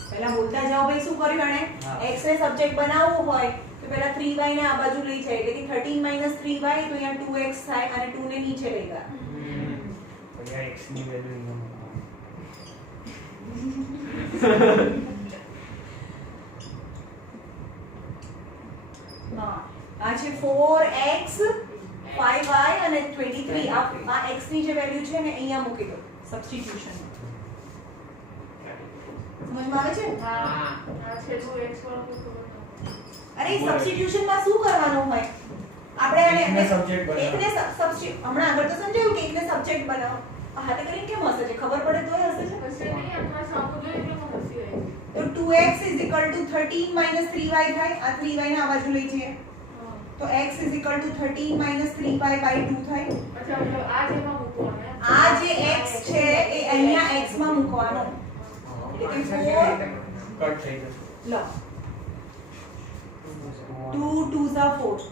પહેલા બોલતા જાઓ ભાઈ શું કર્યું આણે હા. x ને સબ્જેક્ટ બનાવવું હોય તો પહેલા 3y ને આ બાજુ લઈ જાય એટલે કે 13 3y તો અહીંયા 2x થાય અને 2 ને નીચે લઈ ગયા પછી આ x ની વેલ્યુ અહીંયા હા આ છે 4x 5y અને 23 આ x ની જે વેલ્યુ છે ને અહીંયા મૂકી દો સબસ્ટિટ્યુશન સમજમાં આવે છે હા હા. આ છેલ્લું x વાળું તો ખબર અરે સબસ્ટિટ્યુશન માં શું કરવાનું હોય આપણે આને એકને subject બનાવો. એકને સબસ્ટિટ્યુટ હમણાં આગળ તો સમજાયું કે એકને સબ્જેક્ટ બનાવો આ હાથે કરીને કેમ હશે છે ખબર પડે તોય હશે છે હશે નહીં આમાં સાંભળ્યું એટલે મને હસી આવી તો 2x 13 3y થાય આ 3y ને આ બાજુ લઈ જઈએ હા. તો x 13 3y by 2 થાય અચ્છા મતલબ આ જેમાં મૂકવાનું એમ? આ જે x છે એ અહીંયા x માં મૂકવાનો એટલે કે 4 કટ થઈ જશે લો 2 2 ઝા 4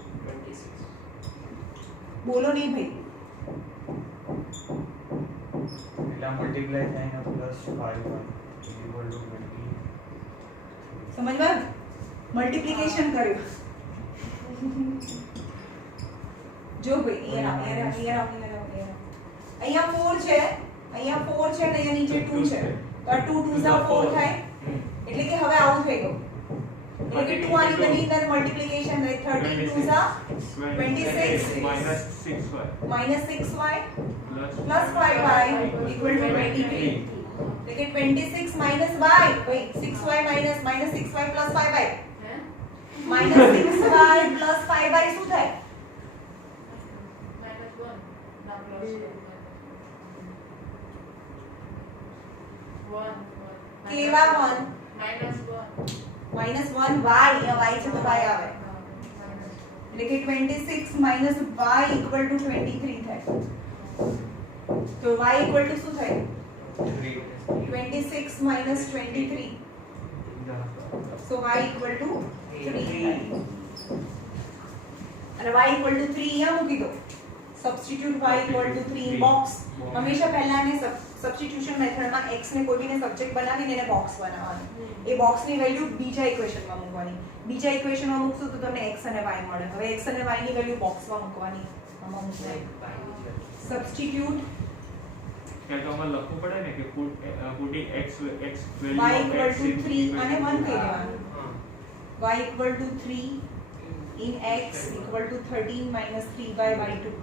બોલો નહીં ભાઈ એટલે મલ્ટીપ્લાય થાય ને પ્લસ 5y ઇક્વલ ટુ 20 સમજમાં મલ્ટીપ્લિકેશન કર્યું જો ભાઈ અહીંયા અહીંયા 4 છે અહીંયા 4 છે અને અહીંયા નીચે 2 છે તો આ 2 2 ઝા 4 થાય એટલે કે હવે આવું થઈ ગયું એટલે કે 2 આની બની અંદર મલ્ટીપ્લિકેશન થાય 13 2 Jha 26 minus 6y minus 6y plus plus 5y equal to 23 એટલે કે 26 minus y wait 6y minus 6y plus 5y હે? minus 6y plus 5y શું થાય -1 ના plus 1 કેવા 1 -1 -1 y અહીંયા y છે તો y આવે એટલે કે 26 minus y equal to 23 થાય તો y equal to શું થાય 26 minus 23 so y equal to 3 થાય અને y equal to 3 અહીંયા મૂકી દો substitute y equal to 3 in box હંમેશા પહેલા ને સબસ્ટિટ્યુશન મેથડમાં x ને કોઈ બીને સબ્જેક્ટ બનાવીને એને બોક્સ બનાવવાનું એ બોક્સ ની વેલ્યુ બીજા ઇક્વેશનમાં મૂકવાની બીજા ઇક્વેશનમાં મૂકશું તો તમને x અને y મળે હવે x અને y ની વેલ્યુ બોક્સમાં મૂકવાની આમાં મૂકવાની સબસ્ટિટ્યુટ કે તો આમાં લખવું પડે ને કે putting x y value equal of x to in 3 અને 1 કહી હા. દેવાનું y equal to 3 in x equal to 13 minus 3y by 2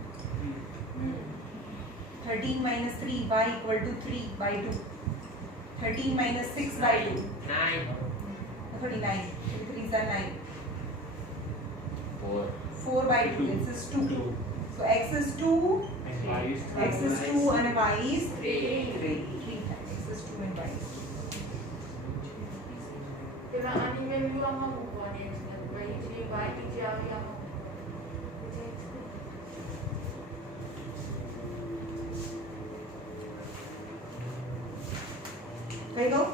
13 minus 3y equal to 3 by 2 13 minus 6 by 2 9 39 3 is 9 4 4 by 2 this is 2 so x is 2 and y is x is 2 and y is 3 3 x is 2 and y is 2 એ પેલા આની વેલ્યુ આમાં મૂકવાની x ને પછી જે y નીચે આવી આમાં પછી x ને થઈ ગયું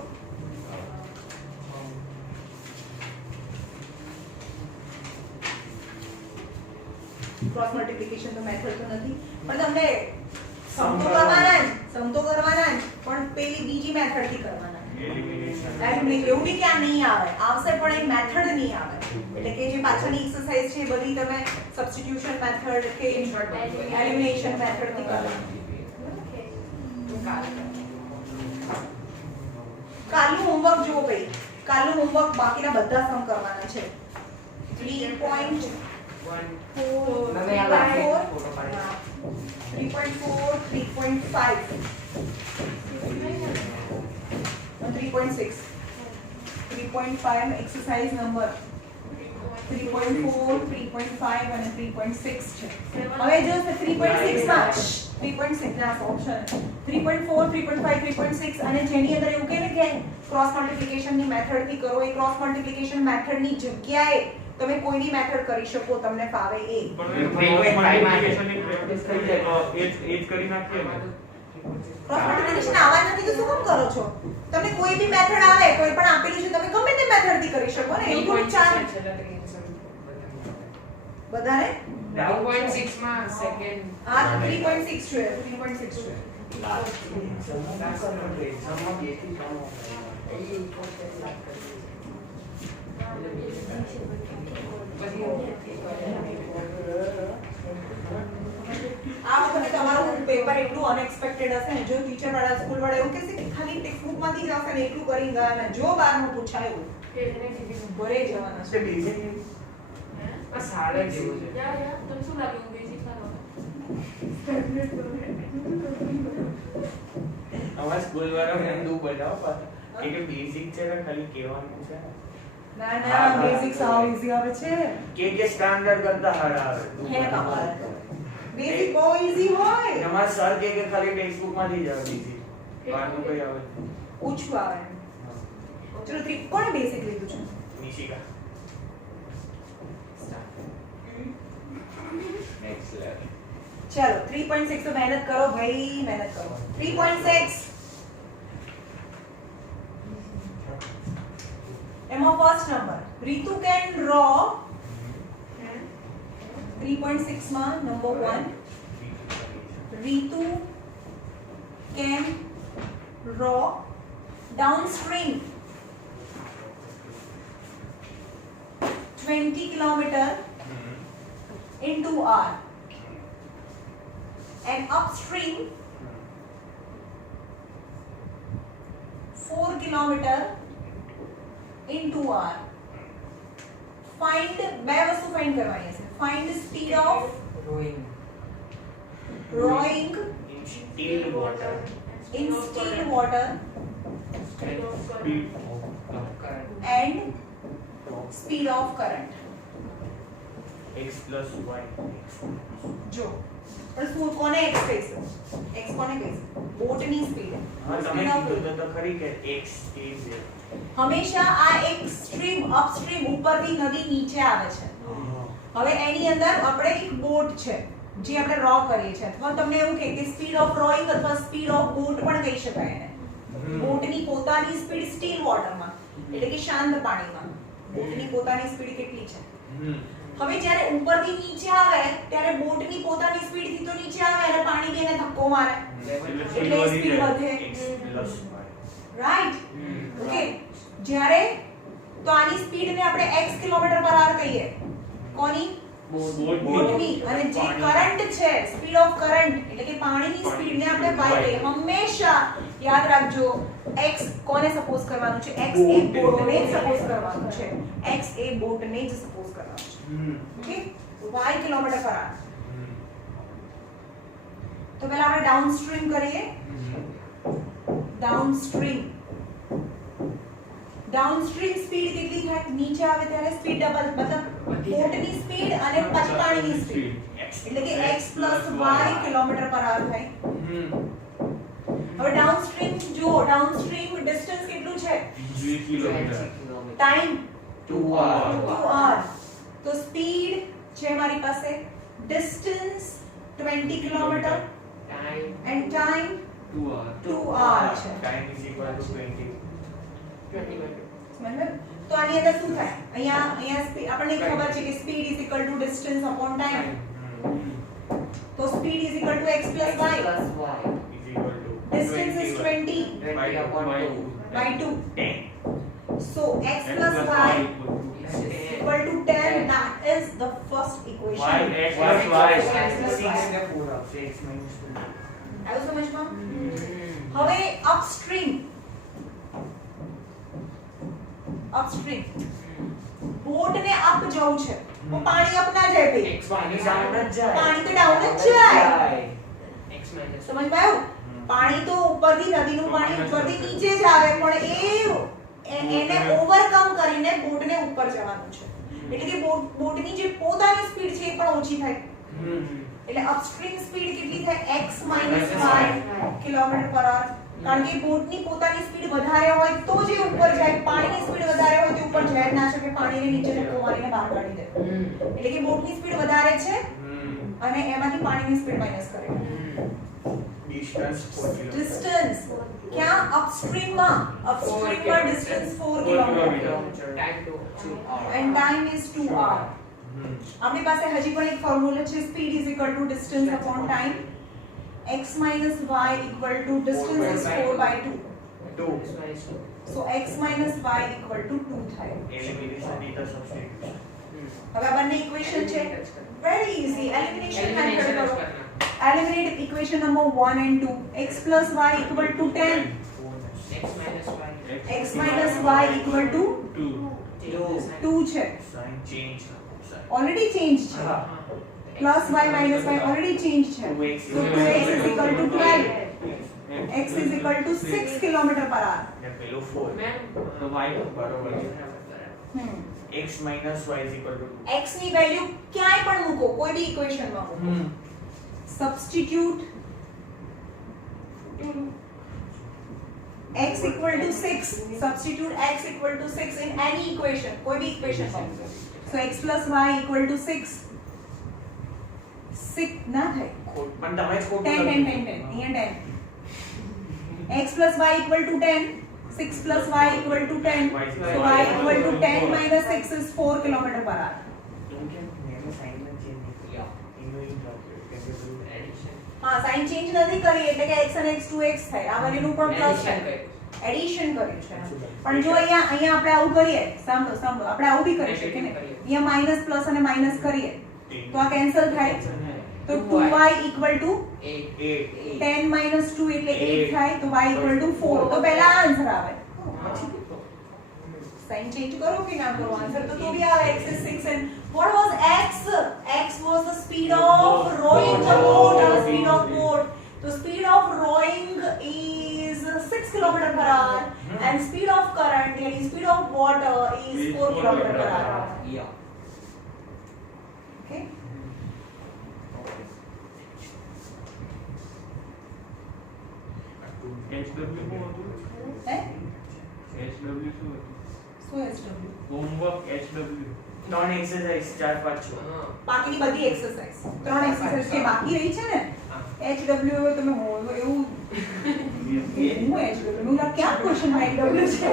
ક્રોસ મલ્ટીપ્લિકેશન તો મેથડ તો નથી પણ તમને સમતો કરવાના જ પણ પેલી બીજી મેથડ થી કરવાના એવું નહીં કે આ નહીં આવે આવશે પણ એ મેથડ નહીં આવે એટલે કે જે પાછળની એક્સરસાઇઝ છે એ બધી તમે સબસ્ટિટ્યુશન મેથડ કે એલિમિનેશન મેથડ થી કરવાની કાલનું હોમવર્ક જુઓ ભાઈ કાલનું હોમવર્ક બાકીના બધા સમ કરવાના છે 3.4 3.5 એક્સરસાઇઝ નંબર 3.4 3.5 અને 3.6 છે હવે જો 3.6 માં 3.6 ના ઓપ્શન 3.4 3.5 3.6 અને જેની અંદર એવું કહે ને કે ક્રોસ મલ્ટીપ્લિકેશન ની મેથડ થી કરો એ ક્રોસ મલ્ટીપ્લિકેશન મેથડ ની જગ્યાએ તમે કોઈની મેથડ કરી શકો તમને ફાવે એ પણ મલ્ટીપ્લિકેશન ની પ્રેક્ટિસ થઈ જાય તો એ જ કરી નાખીએ ને ક્રોસ મલ્ટીપ્લિકેશન આવવા નથી તો શું કામ કરો છો તમને કોઈ બી મેથડ આવે કોઈ પણ આપેલું છે તમે ગમે તે મેથડ થી કરી શકો ને એવું થોડું ચાલે બધાને 2.6 માં સેકન્ડ આ 3.6 છે 3.6 છે આ વખતે તમારું પેપર એટલું અનએક્સપેક્ટેડ હશે ને જો ટીચર વાળા સ્કૂલ વાળા એવું કહેશે કે ખાલી ટેક્સ્ટબુક માંથી જ આવશે ને એટલું કરી ગયા ને જો બારનું પૂછાયું ભરે જવાના છે આ સાડા જેવું છે યા તમને શું લાગે હું બેઝિક ના અમારા સ્કૂલ વાળા એમ દુ બતાવો પાછા કે બેઝિક છે ને ખાલી કહેવાનું છે ના ના બેઝિક્સ આવ ઈઝી આવે છે કે સ્ટાન્ડર્ડ કરતા હાર્ડ આવે હે કમાલ બેઝિક બહુ ઈઝી હોય તમારા સર કે ખાલી ટેક્સ્ટબુક માંથી જ આવે બેઝિક બારનું કઈ આવે પૂછવું આવે ચલો કોણે બેઝિક લીધું છે નિશિકા નેક્સ્ટ લેવલ चलो 3.6 तो मेहनत करो भाई मेहनत करो 3.6 एमा first number Ritu can draw 3.6 માં number 1 Ritu can draw downstream 20 kilometre in 2 hours and upstream 4 kilometer in 2 hours. Find બે વસ્તુ ફાઇન્ડ કરવાની છે. Find speed of rowing in still water in still water and speed of current. x plus y જો પણ શું કોને x કહીશું x કોને કહીશું બોટની સ્પીડ હા તમે કીધું તો ખરી કે x is હંમેશા આ એક સ્ટ્રીમ અપસ્ટ્રીમ ઉપરથી નદી નીચે આવે છે હવે એની અંદર આપણે એક બોટ છે જે આપણે રો કરીએ છીએ અથવા તમને એવું કહે કે સ્પીડ ઓફ રોઈંગ અથવા સ્પીડ ઓફ બોટ પણ કહી શકાય એને બોટની પોતાની સ્પીડ સ્ટીલ વોટરમાં એટલે કે શાંત પાણીમાં બોટની પોતાની સ્પીડ કેટલી છે હવે જ્યારે ઉપરથી નીચે આવે ત્યારે બોટની પોતાની સ્પીડથી તો નીચે આવે અને પાણી બી એને ધક્કો મારે એટલે સ્પીડ વધે રાઈટ ઓકે જ્યારે તો આની સ્પીડને આપણે x કિલોમીટર પર આર કહીએ કોની બોટની અને જે કરંટ છે સ્પીડ ઓફ કરંટ એટલે કે પાણીની સ્પીડને આપણે y કહીએ હંમેશા યાદ રાખજો x કોને સપોઝ કરવાનું છે x એ બોટને જ સપોઝ કરવાનું છે x એ બોટને જ સપોઝ કરવાનું છે ઓકે y કિલોમીટર પર આર તો પહેલા આપણે ડાઉનસ્ટ્રીમ કરીએ ડાઉનસ્ટ્રીમ સ્પીડ કેટલી થાય નીચે આવે ત્યારે સ્પીડ ડબલ મતલબ બોટની સ્પીડ અને પછી પાણીની સ્પીડ એટલે કે x y કિલોમીટર પર આર થાય હવે ડાઉનસ્ટ્રીમ જો ડાઉનસ્ટ્રીમ ડિસ્ટન્સ કેટલું છે 20 કિલોમીટર ટાઈમ 2 hours 2 hour. તો સ્પીડ છે મારી પાસે, distance 20 kilometre Time. End time 2 hours. 2 hour છે. time is equal to 20 21. સમજ્યા? તો આની અંદર શું થાય? અહીંયા આપણને ખબર છે કે speed is equal to distance upon time. તો speed is equal to x plus y. Plus y. is equal to Distance is 20 20 upon 2. by 2. 10 So x X plus plus y equal to Is 10. equal to 10. That is the first equation. y x plus y. 6 ને 4 આવશે x minus 2 આવ્યું સમજમાં? Hmm. હવે upstream બોટ ને અપ જવું છે તો પાણી અપ ના જાય ભાઈ, X minus down જ જાય. પાણી તો ડાઉન જ જાય. X minus સમજમાં આવ્યું? પાણી તો ઉપરથી નદીનું પાણી ઉપરથી નીચે જ આવે પણ એને ઓવરકમ કરીને બોટને ઉપર જવાનું છે. એટલે કે બોટની જે પોતાની સ્પીડ છે એ પણ ઓછી થાય. એટલે અપસ્ટ્રીમ સ્પીડ કેટલી થાય? x - y કિલોમીટર પર અવર. કારણ કે બોટની પોતાની સ્પીડ વધારે હોય તો જે ઉપર જાય, પાણીની સ્પીડ વધારે હોય તો ઉપર જાય જ ના શકે, પાણીને નીચે ધક્કો મારીને બહાર કાઢી દે. એટલે કે બોટની સ્પીડ વધારે છે અને એમાંથી પાણીની સ્પીડ માઈનસ કરે. distance 4 kilometers ડિસ્ટન્સ ક્યાં? અપસ્ટ્રીમમાં distance 4 kilometre Time to 2 hours. And time is 2 hour. આપણી પાસે હજી પણ એક ફોર્મ્યુલા છે, speed is equal to distance upon time. x minus y equal to distance is 4 by 2. 2 X minus 2. So x minus y equal to 2 થાય. elimination is the substitution હવે આ બંને ઇક્વેશન છે, very easy. Elimination method Elimination જ કરો. કરना. Eliminate equation number 1 and 2. x plus y equal to 10. X minus y. x minus y equal to 2. 2 છે. sign change Already changed છે. Plus y minus y already changed છે. 2x So 2x is equal to 12. x is equal to 6 kilometer per hour. ને પેલું 4 Ma'am, તો y બરોબર Hmm. x minus y is equal to x ની વેલ્યુ ક્યાંય પણ મૂકો, કોઈ બી ઇક્વેશનમાં મૂકો. Substitute x equal to 6. Substitute x equal to 6 in any equation. कोई भी equation में. So x plus y equal to 6. 6 ना થાય. પણ તમે જ ખોટું 10 10 10 10. અહીંયા 10. x plus y equal to 10. 6 plus y equal to 10. So y equal to 10 minus 6 is 4 kilometer per hour. મેં સાઈન માં ચેન્જ yeah. ઇનો ઇન્ટરપ્રેટ કે બધું Addition. હા સાઇન ચેન્જ નથી કરી એટલે કે x અને x 2x થાય. આ વેલ્યુનું પણ પ્લસ Addition થાય. કર્યું. એડિશન કર્યું છે. પણ જો અહીંયા આપણે આવું કરીએ, સાંભળો આપણે આવું બી કરી શકીએ ને. અહીંયા માઈનસ પ્લસ અને માઈનસ કરીએ તો આ કેન્સલ થાય. તો 2y equal to 8. 10 minus 2 એટલે 8 થાય તો y equal to 4. તો પહેલા આન્સર આવે. સાઇન ચેન્જ કરો કે ના કરો, આન્સર તો બી આવે. x is 6 and what was x? x was the speed of rowing the boat, or speed of boat. So speed of rowing is 6 km per hour and speed of current, yani speed of water is 4 km per hour. Yeah. Okay. HW શું હતું? હે? HW શું હતું? શું SW? Homework HW. Non exercise 4 5 6 બાકીની બધી એક્સરસાઇઝ, 3 એક્સરસાઇઝ જે બાકી રહી છે ને, HW હવે તમે એવું હું HW હું ક્યાં ક્વેશ્ચનમાં HW છે?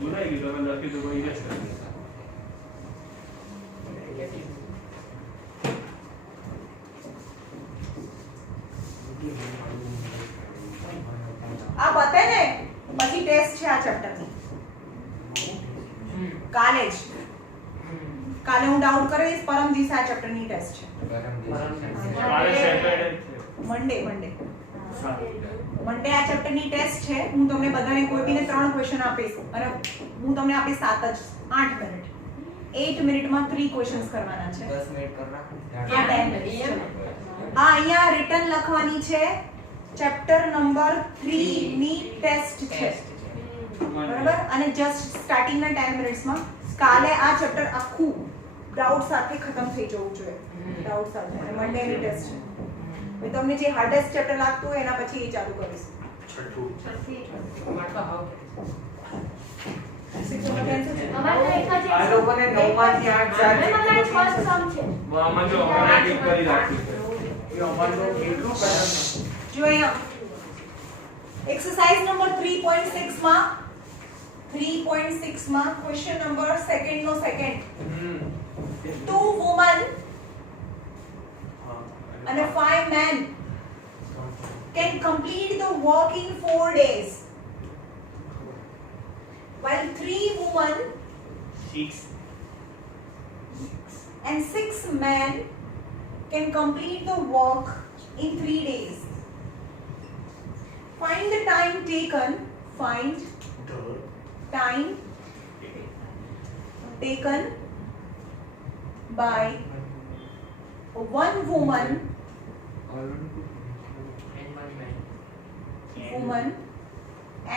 ભૂલાઈ ગયું, તમે લખ્યું તો કોઈ જ નથી. આ બતાય ને પછી ટેસ્ટ છે આ ચેપ્ટરની. કાલે જ કાલે હું ડાઉટ કરીશ, પરમ દિવસે આ ચેપ્ટરની ટેસ્ટ છે. કાલે સેટરડે છે. મંડે આ ચેપ્ટરની ટેસ્ટ છે. હું તમને બધાને કોઈ બીને 3 ક્વેશ્ચન આપીશ અને હું તમને આપીશ 8 મિનિટ. 8 મિનિટમાં 3 ક્વેશ્ચન્સ કરવાના છે. 10 મિનિટ કરના આ 10 મિનિટ છે. હા, અહીંયા રિટર્ન લખવાની છે. ચેપ્ટર નંબર 3 ની ટેસ્ટ છે. બરાબર? અને જસ્ટ સ્ટાર્ટિંગના 10 મિનિટ્સમાં કાલે આ ચેપ્ટર આખું ડાઉટ સાથે ખતમ થઈ જવું જોઈએ. ડાઉટ સાથે અને મંડે ની ટેસ્ટ છે. મેં તમને જે હાર્ડેસ્ટ ચેપ્ટર લાગતું હોય એના પછી એ ચાલુ કરીશ. છઠ્ઠું मतलब हाउ Six over 10 છે. અમારે એક જ આ લોકોને 9 માંથી 8 4 અમારે ફર્સ્ટ સમ છે આમાં જો અમારે ટીક કરી રાખ્યું છે એ અમારું કેટલું પેટર્ન જો અહીંયા એક્સરસાઇઝ નંબર 3.6 માં 3.6 માં ક્વેશ્ચન નંબર સેકન્ડ નો second two women and 5 men can complete the work in 4 days while 3 women 6 and 6 men can complete the work in 3 days. Find the time taken. Find time taken by one woman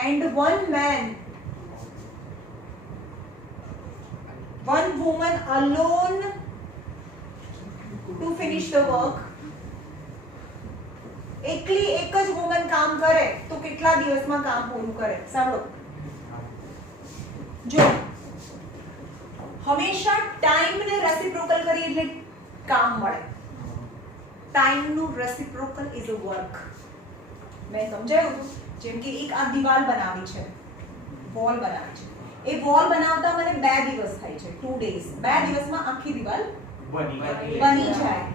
and one man. One woman alone to finish the work. એકલી એક જ વુમન કામ કરે તો કેટલા દિવસમાં કામ પૂરું કરે? સાંભળો, જો હંમેશા ટાઈમ ને રેસિપ્રોકલ કરી એટલે કામ મળે. ટાઈમ નું રેસિપ્રોકલ ઇઝ અ વર્ક. મેં સમજાયું હતું, જેમ કે એક આ દિવાલ બનાવી છે, વોલ બનાવી છે. એ વોલ બનાવતા મને 2 દિવસ થાય છે, 2 days. 2 દિવસમાં આખી દિવાલ બની જાય.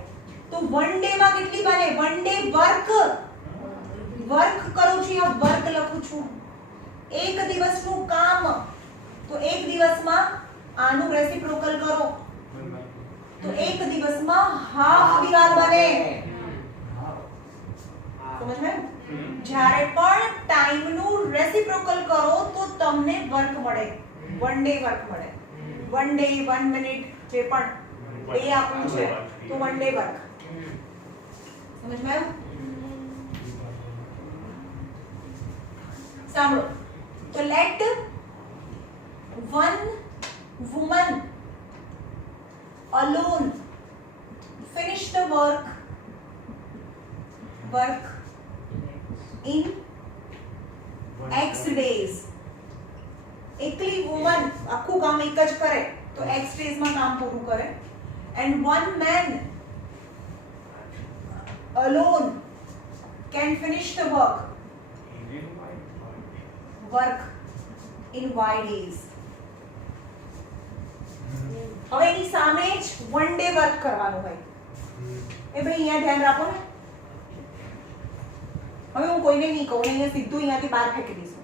તો વન ડે માં કેટલી બને? વન ડે વર્ક કરું છું, આ વર્ક લખું છું. એક દિવસનું કામ, તો એક દિવસમાં આનું રેસિપ્રોકલ કરો તો એક દિવસમાં હાફ દિવાલ બને. સમજ में? જ્યારે પણ ટાઈમ નું રેસિપ્રોકલ કરો તો તમને વર્ક મળે, વન ડે વર્ક મળે. વન ડે 1 મિનિટ જે પણ ડે આપવું છે તો વન ડે વર્ક. समझ में आया? સાંભળો, તો late one woman alone finish the work in x days. એકલી વુમન આખું કામ એક જ કરે તો x days માં કામ પૂરું કરે. and one man alone can finish the work in y days. હવે એની સામે જ વન ડે વર્ક કરવાનું હોય. એ ભાઈ અહીંયા ધ્યાન રાખો ને. હવે હું કોઈને નહીં કહું, અહીંયા સીધું અહીંયાથી બહાર ફેંકી દઈશું.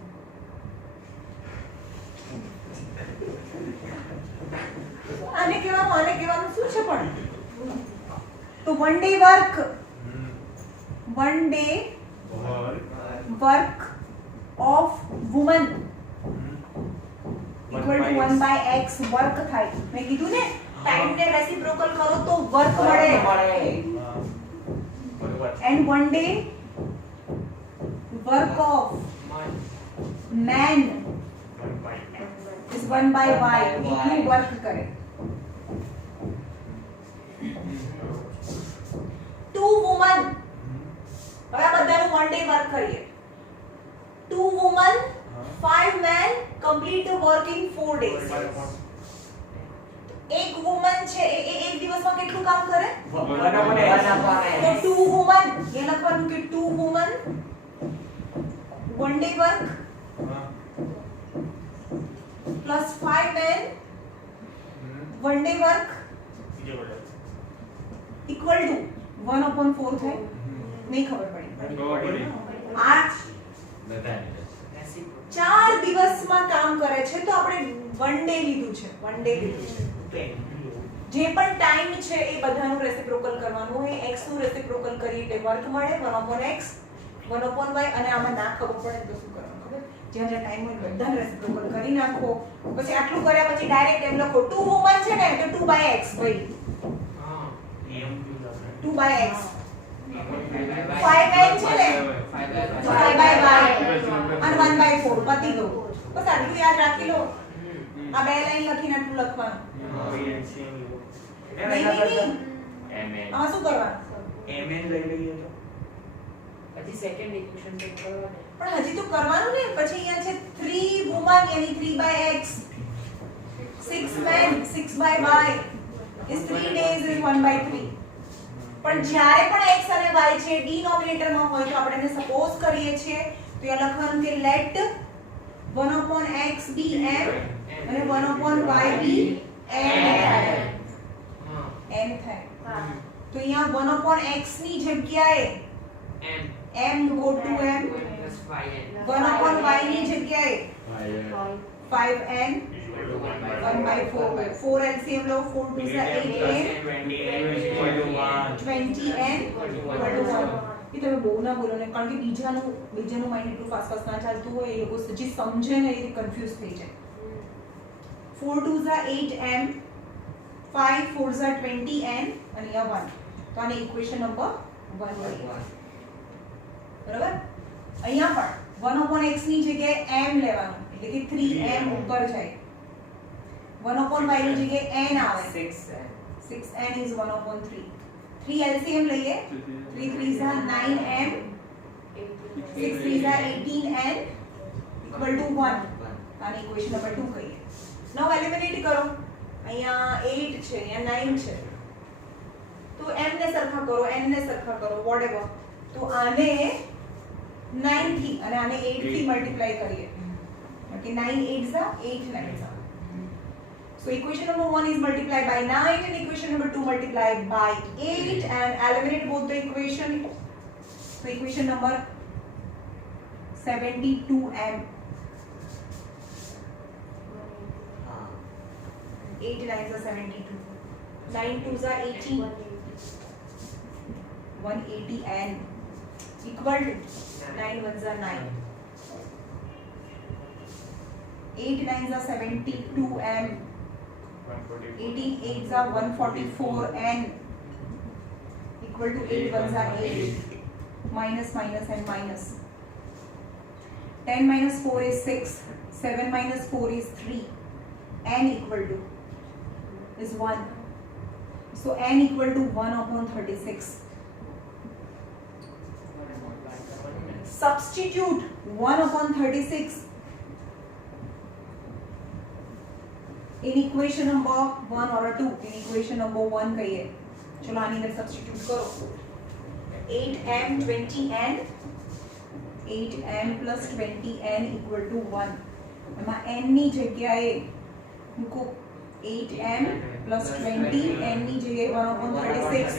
આને કહેવાનું શું છે પણ? તો one day work of woman equal to 1/x work થાય. મેં કીધું ને, ટાઈમ ને રેસિપ્રોકલ કરો તો વર્ક મળે. and one day work of man is 1/y. એટલું વર્ક કરે. two women, હવે આ બધાનું વન ડે વર્ક કરીએ. 2 women 5 men complete the work in 4 days. એક વુમન છે એ એક દિવસમાં કેટલું કામ કરે? તો 2 women, એ લખવાનું કે 2 women one day work plus 5 men one day work equal to 1/4 થાય. નહીં ખબર પડી. 4 દિવસમાં કામ કરે છે તો આપણે વન ડે લીધું છે. જે પણ ટાઈમ છે એ બધાનું રેસિપ્રોકલ કરવાનું હોય. x નું રેસિપ્રોકલ કરી એટલે વર્ક મળે 1/x 1/y. અને આમાં ના ખબર પડે તો શું કરવાનું ખબર? જ્યાં જ્યાં ટાઈમ હોય બધાને રેસિપ્રોકલ કરી નાખો. પછી આટલું કર્યા પછી ડાયરેક્ટ એમ લખો 2 વુમન છે ને તો 2/x ભાઈ 2/x. 5 men છે ને 5/y અને 1/4 પતી ગયું. બસ આટલું યાદ રાખી લો. આ બે લાઈન લખીને આટલું લખવાનું. નહીં. આમાં શું કરવાનું? mn લઈ લઈએ તો પછી સેકન્ડ ઇક્વેશન ટેક કરવાને પણ હજી તો કરવાનું ને. પછી અહીંયા છે 3 woman યાની 3/x, 6 men 6/y is 3 days is 1/3. પણ જ્યારે પણ x અને y છે ડિનોમિનેટરમાં હોય તો આપણે એને સપોઝ કરીએ છીએ તો અહીંયા લખવાનું કે let 1/x be m અને 1/y be n થાય. તો અહીંયા 1/x ની જગ્યાએ m go to m, 1/y ની જગ્યાએ 5n 1/4 4 LCM લો 4 2 8n 20n = 1. એ તમે બહુ ના બોલો ને કારણ કે બીજાનું માઇન્ડ એટલું ફાસ્ટ ના ચાલતું હોય એ લોકો જે સમજે ને એ કન્ફ્યુઝ થઈ જાય. 4 2 8m 5 4 20n અને આ 1. તો આને ઇક્વેશન નંબર 1 લઈએ. બરાબર. અહીંયા પણ 1/x ની જગ્યાએ m લેવાનું એટલે કે 3m ઉપર જાય. 1/y ની જગ્યાએ n આવે 6n is 1/3. 3 LCM લઈએ 3 3s are 9m 6 3s are 18n equal to 1. આને ઇક્વેશન નંબર 2 કહીએ. નાઉ એલિમિનેટ કરો. અહીંયા 8 છે અહીંયા 9 છે તો m ને સરખા કરો n ને સરખા કરો whatever. તો આને 9 થી અને આને 8 થી મલ્ટીપ્લાય કરીએ એટલે 9 8s are 8 9s are. So equation number 1 is multiplied by 9 and equation number 2 multiplied by 8 and eliminate both the equation. So equation number 72m. 8 9s are 72. 9 2s are 18. 180n equal to 9 1s are 9. 8 9s are 72m. 18 8s are 144n equal to 8 1s are 8. Minus minus and minus. 10 minus 4 is 6. 7 minus 4 is 3. N equal to is 1. So n equal to 1/36. Substitute 1/36 in equation number 1 or 2. In equation number 1 कहिए. चलो आने में substitute करो. 8m 20n 8m plus 20n equal to 1. એમાં n ની જગ્યાએ મૂકો 8m plus 20 n ની જગ્યાએ 1/36.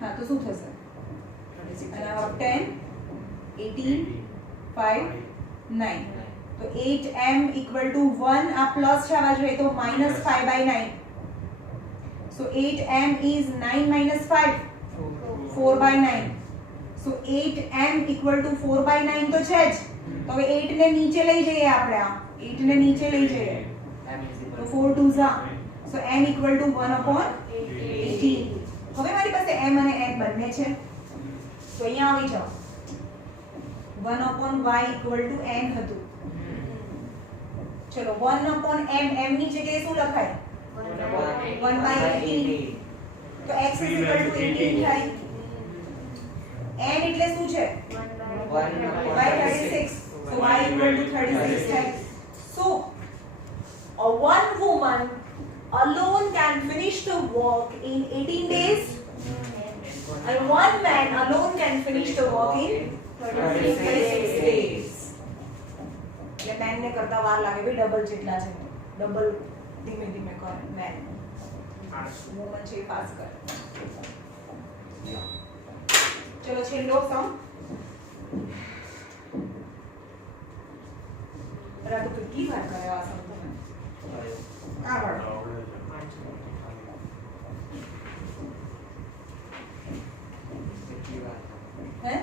हाँ तो શું થશે? અને આ 10 18 5 9 तो 8m equal to 1 આ પ્લસ થવા જોઈએ તો -5/9. So 8m is 9 minus 5 4/9. So 8m equal to 4/9 તો છે જ. તો હવે 8 ને નીચે લઈ જઈએ આપણે. આ 8 ને નીચે લઈ જઈએ તો 4 2s are. So m equal to 1/18. હવે મારી પાસે m અને n બંને છે તો અહીંયા આવી જાઓ. 1/y equal to n હતું. चलो 1/m m ની જગ્યાએ શું લખાય 1/18 તો x is equal to 18 થાય. n એટલે શું છે 1/36 so y equal to 36 થાય. So a one woman alone can finish the work in 18 days and one man alone can finish the work in 36 days. એટલે મેન ને કરતા વાર લાગે ભાઈ ડબલ જેટલા છે. ડબલ ધીમે ધીમે કરે મેન. વુમન છે ફાસ્ટ કરે. ચલો છેલ્લો સમ. અરે તો કેટલી વાર કર્યો આ સમ તમે? આવડ હે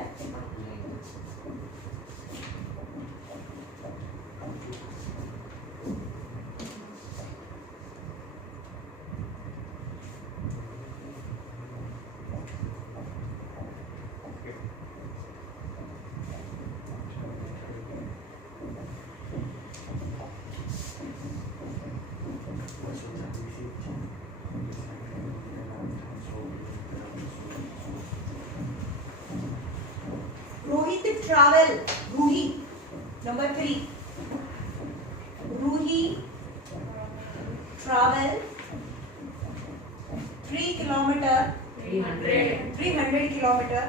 travel, Ruhi, number 3, Ruhi travel 3 kilometer 300 kilometer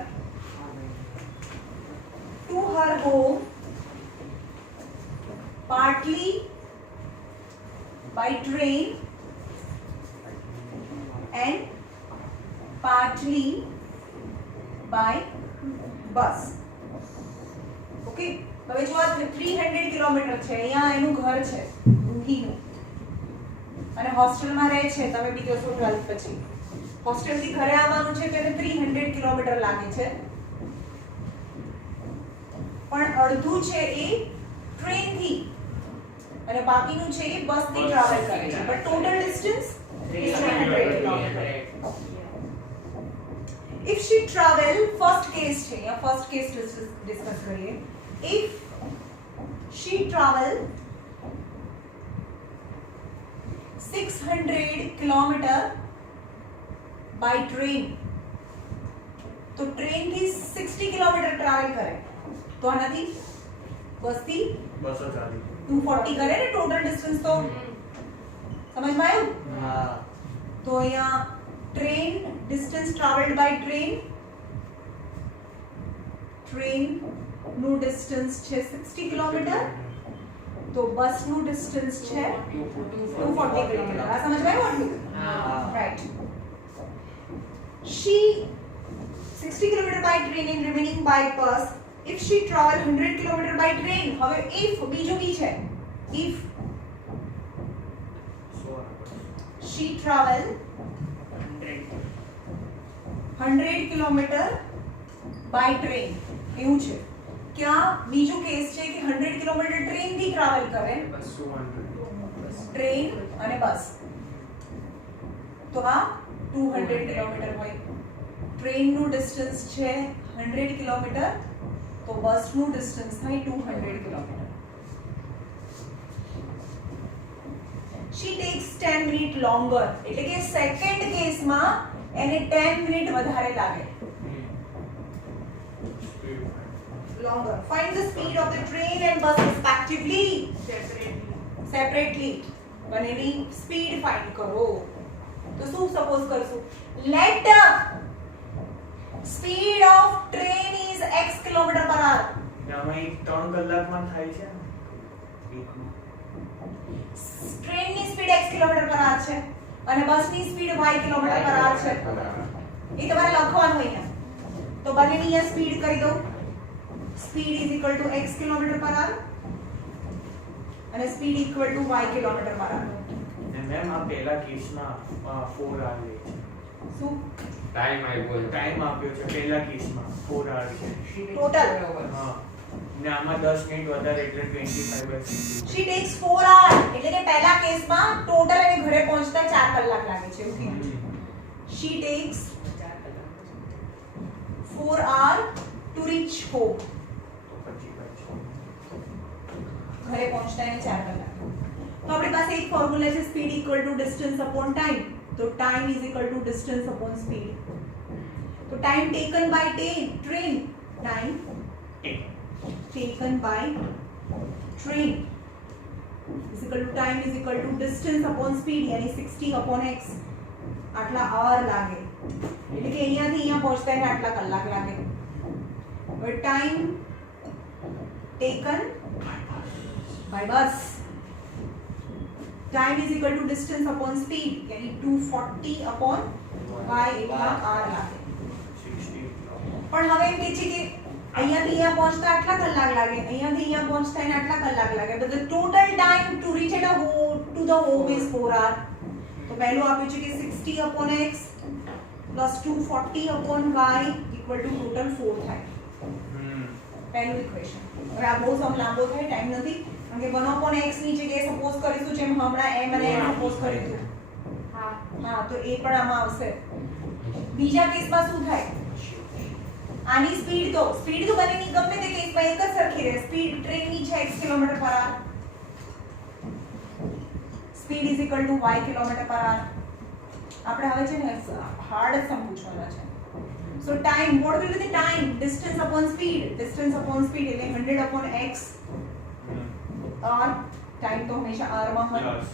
to her home, partly by train and partly by bus. Okay, હવે જો આ 300 કિલોમીટર છે, અહીંયા એનું ઘર છે રૂહીનું અને હોસ્ટેલમાં રહે છે. તમે બી જોશો 12 પછી હોસ્ટેલથી ઘરે આવવાનું છે તો એને 300 કિલોમીટર લાગે છે, પણ અડધું છે એ ટ્રેનથી અને બાકીનું છે એ બસથી ટ્રાવેલ કરે છે, but total distance is 300 kilometre. If she travel, first case છે, या first case discuss કરીએ. If she travel 600 kilometer by train, તો ટ્રેન થી 60 કિલોમીટર ટ્રાવેલ કરે તો આનાથી બસથી 240 કરે ને ટોટલ ડિસ્ટન્સ. તો સમજમાં આવ્યું? હા. તો અહીંયા train distance travelled by train નું ડિસ્ટન્સ છે 60 કિલોમીટર, તો બસ નું ડિસ્ટન્સ છે 240 કિલોમીટર. આ સમજમાં આવ્યું? Right. she 60 kilometer by train and remaining by bus. If she travel 100 kilometer by train, હવે if બીજું બી છે, if she travel 100 kilometer by train, એવું છે. ક્યાં બીજું કેસ છે કે 100 કિલોમીટર ટ્રેન થી ટ્રાવેલ કરે, ટ્રેન અને બસ, તો આ 200 કિલોમીટર હોય. ટ્રેન નું ડિસ્ટન્સ છે 100 કિલોમીટર, તો બસ નું ડિસ્ટન્સ થાય 200 kilometre. she takes 10 minutes longer, એટલે કે સેકન્ડ કેસમાં એને 10 મિનિટ વધારે લાગે. longer. Find the speed of the train and bus respectively. separately. બંનેની સ્પીડ ફાઇન્ડ કરો. તો શું સપોઝ કરશું? let speed of train is x kilometer per hour. આમાં 3 કલાકમાં થાય છે ને. ટ્રેનની સ્પીડ x કિલોમીટર પર hour છે અને બસની સ્પીડ y કિલોમીટર પર hour છે. એ તમારે લખવાનું અહીંયા. તો બંનેની અહીંયા સ્પીડ કરી દઉં. Speed is equal to x kilometre પર hour અને speed equal two y kilometre પર hour. અને મેમ આ પહેલા કેસમાં 4 આવે છે. શું ટાઈમ આપ્યો આપ્યો છે પહેલા કેસમાં 4 આવે છે. ટોટલ? હા. ને આમાં 10 મિનિટ વધારે એટલે 25/60. she takes 4 hours, એટલે કે પહેલા કેસમાં ટોટલ એને ઘરે પહોંચતા 4 કલાક લાગે છે. એવું કીધું છે. she takes 4 hours to reach home. ઘરે પહોંચતા એને 4 કલાક. તો આપણી પાસે એક ફોર્મ્યુલા છે, speed equal to distance upon time. તો time is equal to distance upon speed. તો time taken by train, time taken by train is equal to time is equal to distance upon speed, यानी 60 upon x. આટલા hour લાગે, એટલે કે અહીંયાથી અહીંયા પહોંચતા એને આટલા કલાક લાગે. હવે time taken by bus, time is equal to distance upon speed, यानी 240 upon y એટલા hour લાગે. 60. પણ હવે એમ કે છે કે અહીંયાથી અહીંયા પહોંચતા આટલા કલાક લાગે, અહીંયાથી અહીંયા પહોંચતા એને આટલા કલાક લાગે, but the total time to reach at a home to the home is 4 hours. તો પહેલું આપ્યું છે કે 60 upon x plus 240 upon y equal to total 4 થાય. પહેલું ઇક્વેશન. હવે આ બહુ સમ લાંબો થાય, ટાઈમ નથી, કારણ કે 1 upon x ની જગ્યાએ સપોઝ કરીશું જેમ હમણાં m અને n સપોઝ કર્યું હતું. હા, તો એ પણ આમાં આવશે. બીજા કેસમાં શું થાય? આની સ્પીડ તો બંનેની ગમે તે કેસમાં એક જ સરખી રહે. સ્પીડ ટ્રેનની છે x કિલોમીટર પર hour, speed is equal two y kilometre પર hour. આપણે હવે છે ને હાર્ડ સમ પૂછવાના છે. So time, what will be the time? Distance upon speed. Distance upon speed એટલે 100 upon x r. Time તો હંમેશા r માં હોય. Plus.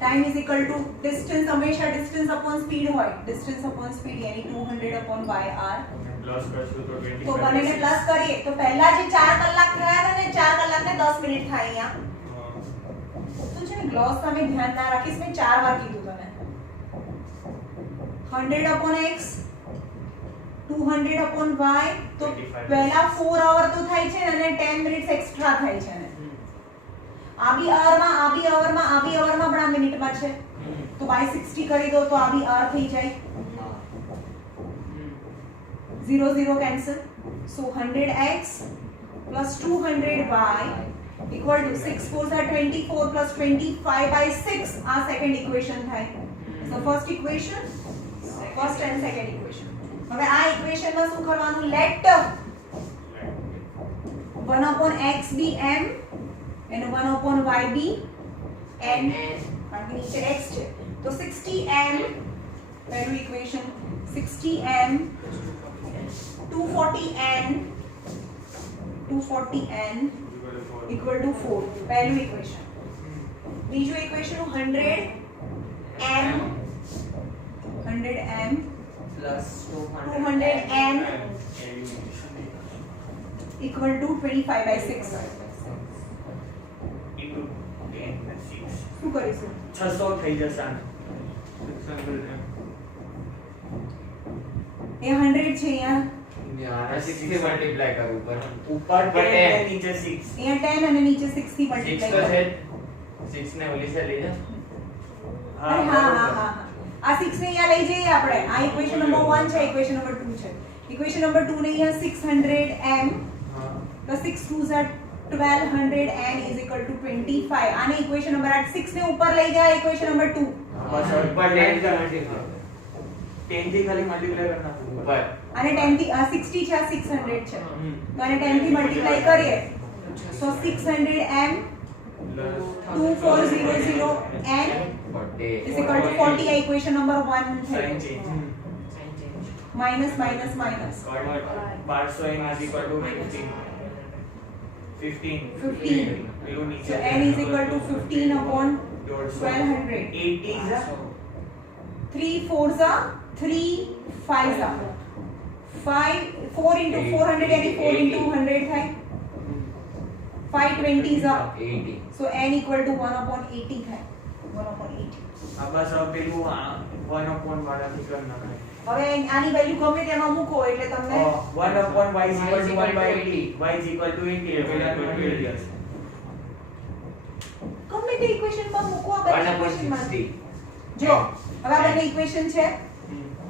Time is equal to distance, હંમેશા distance upon speed હોય. Distance upon speed यानी 200 upon y r. Plus કરશું તો 25. તો બંનેને પ્લસ કરીએ તો પહેલા જે 4 કલાક થયા હતા ને 4 કલાકને 10 મિનિટ થાય અહીંયા. તો છે ને ગ્લોસ તમે ધ્યાન ના રાખીશ, મેં 4 વાર કીધું તને. 100 upon x, 200 upon y, તો 25 પહેલા 4 hour તો થાય છે અને 10 મિનિટ્સ એક્સ્ટ્રા થાય છે ને. આ બી hour માં પણ આ મિનિટમાં છે. તો by 60 કરી દો તો આ બી hour થઈ જાય. 0 0 cancel. So 100x plus 200y equal to 6 4s are 24 plus 25 by 6. Our second equation થાય. So first equation, first and second equation. હવે આ equation માં શું કરવાનું? Let 1 upon x be m and 1 upon y be n. કારણ કે નીચે x છે. તો 60m પહેલું equation, 60m 240n equal to 4. પહેલું equation. બીજું equation 100m plus 200n equal to 25 by 6. into 10 plus 6. શું કરીશું? 600 થઈ જશે આને. 600m. એ 100 છે અહીંયા. यहाँ 6 से मल्टीप्लाई करूँ पर ઉપર 10 But ને 10. નીચે 6. અહીંયા 10 અને નીચે 6 થી 6 મલ્ટીપ્લાય तो કરો. है 6 ने ओली से ले जा અરે હા હા હા હા. આ 6 ને અહીંયા લઈ જઈએ આપણે. આ ઇક્વેશન નંબર 1 છે, ઇક્વેશન નંબર 2 છે. ઇક્વેશન નંબર 2 ને અહીંયા 600m plus 6 2s are 1200n is equal to 25. આને ઇક્વેશન નંબર 8 6 ને ઉપર લઈ જાય ઇક્વેશન નંબર 2. બસ હવે ऊपर 10 का मल्टीप्लाई 10 થી ખાલી મલ્ટીપ્લાય કરી નાખવું. ऊपर અને 10 થી 60 છે, આ 600 છે. તો આને 10 થી મલ્ટીપ્લાય કરીએ તો 600m 2400n is equal to 40. આ ઇક્વેશન નંબર 1 સાઈન છે. Change. Minus minus minus 1200n is equal to 15. 15. 15. પેલું નીચે. So n is equal to 15 upon 1200. 80 is 3 4s are 3 5s are 5 4 into 400 यानी 4 into 100 થાય. 520s are 80 so n equal to 1 upon 80 થાય. 1 upon 80. આ બસ હવે પેલું 1 upon વાળાથી કરી નાખાય. હવે આની વેલ્યુ ગમે તેમાં મૂકો એટલે તમને 1 upon y is equal to 1 by 80. y is equal to 80. પેલા 20 જશે. ગમે તે ઇક્વેશનમાં મૂકો. આ 1 બધી upon ઇક્વેશનમાં 60 જો હવે આ બંને ઇક્વેશન છે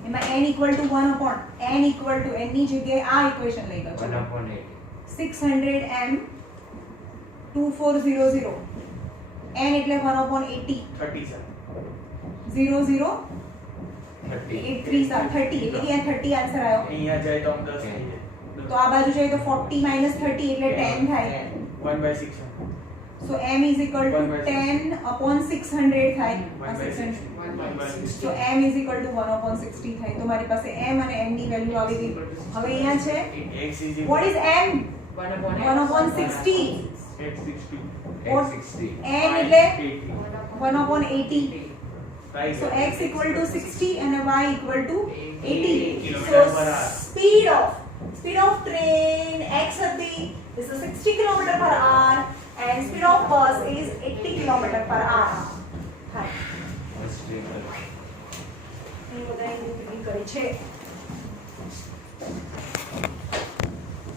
એમાં n equal to 1 upon n equal to n ની જગ્યાએ આ ઇક્વેશન લઈ લો. 1 upon 80 600m 2400 n એટલે 1 upon 80 30 છે. 0 0 30 8 3 30 એટલે કે અહીંયા 30 આન્સર આવ્યો. અહીંયા જાય તો આમ 10 થઈ જાય. તો આ બાજુ જોઈએ તો 40 minus 30 એટલે 10 થાય. 1 by 600. So m is equal to 10 upon 600 થાય. 1 by 6. So m is equal to 1 upon 60 થાય. તો મારી પાસે m અને n ની વેલ્યુ આવી ગઈ. હવે અહીંયા છે x is what equal is m? 1 upon 60. x60 What? x60 n એટલે 80 1 upon 80. right. So x equal to 60 and y equal to 80. Kilometer So per hour. speed of train x હતી is 60 km per hour and speed of bus is 80 km per hour. થાય. What's the એ બધાની ગણતરી કરી છે.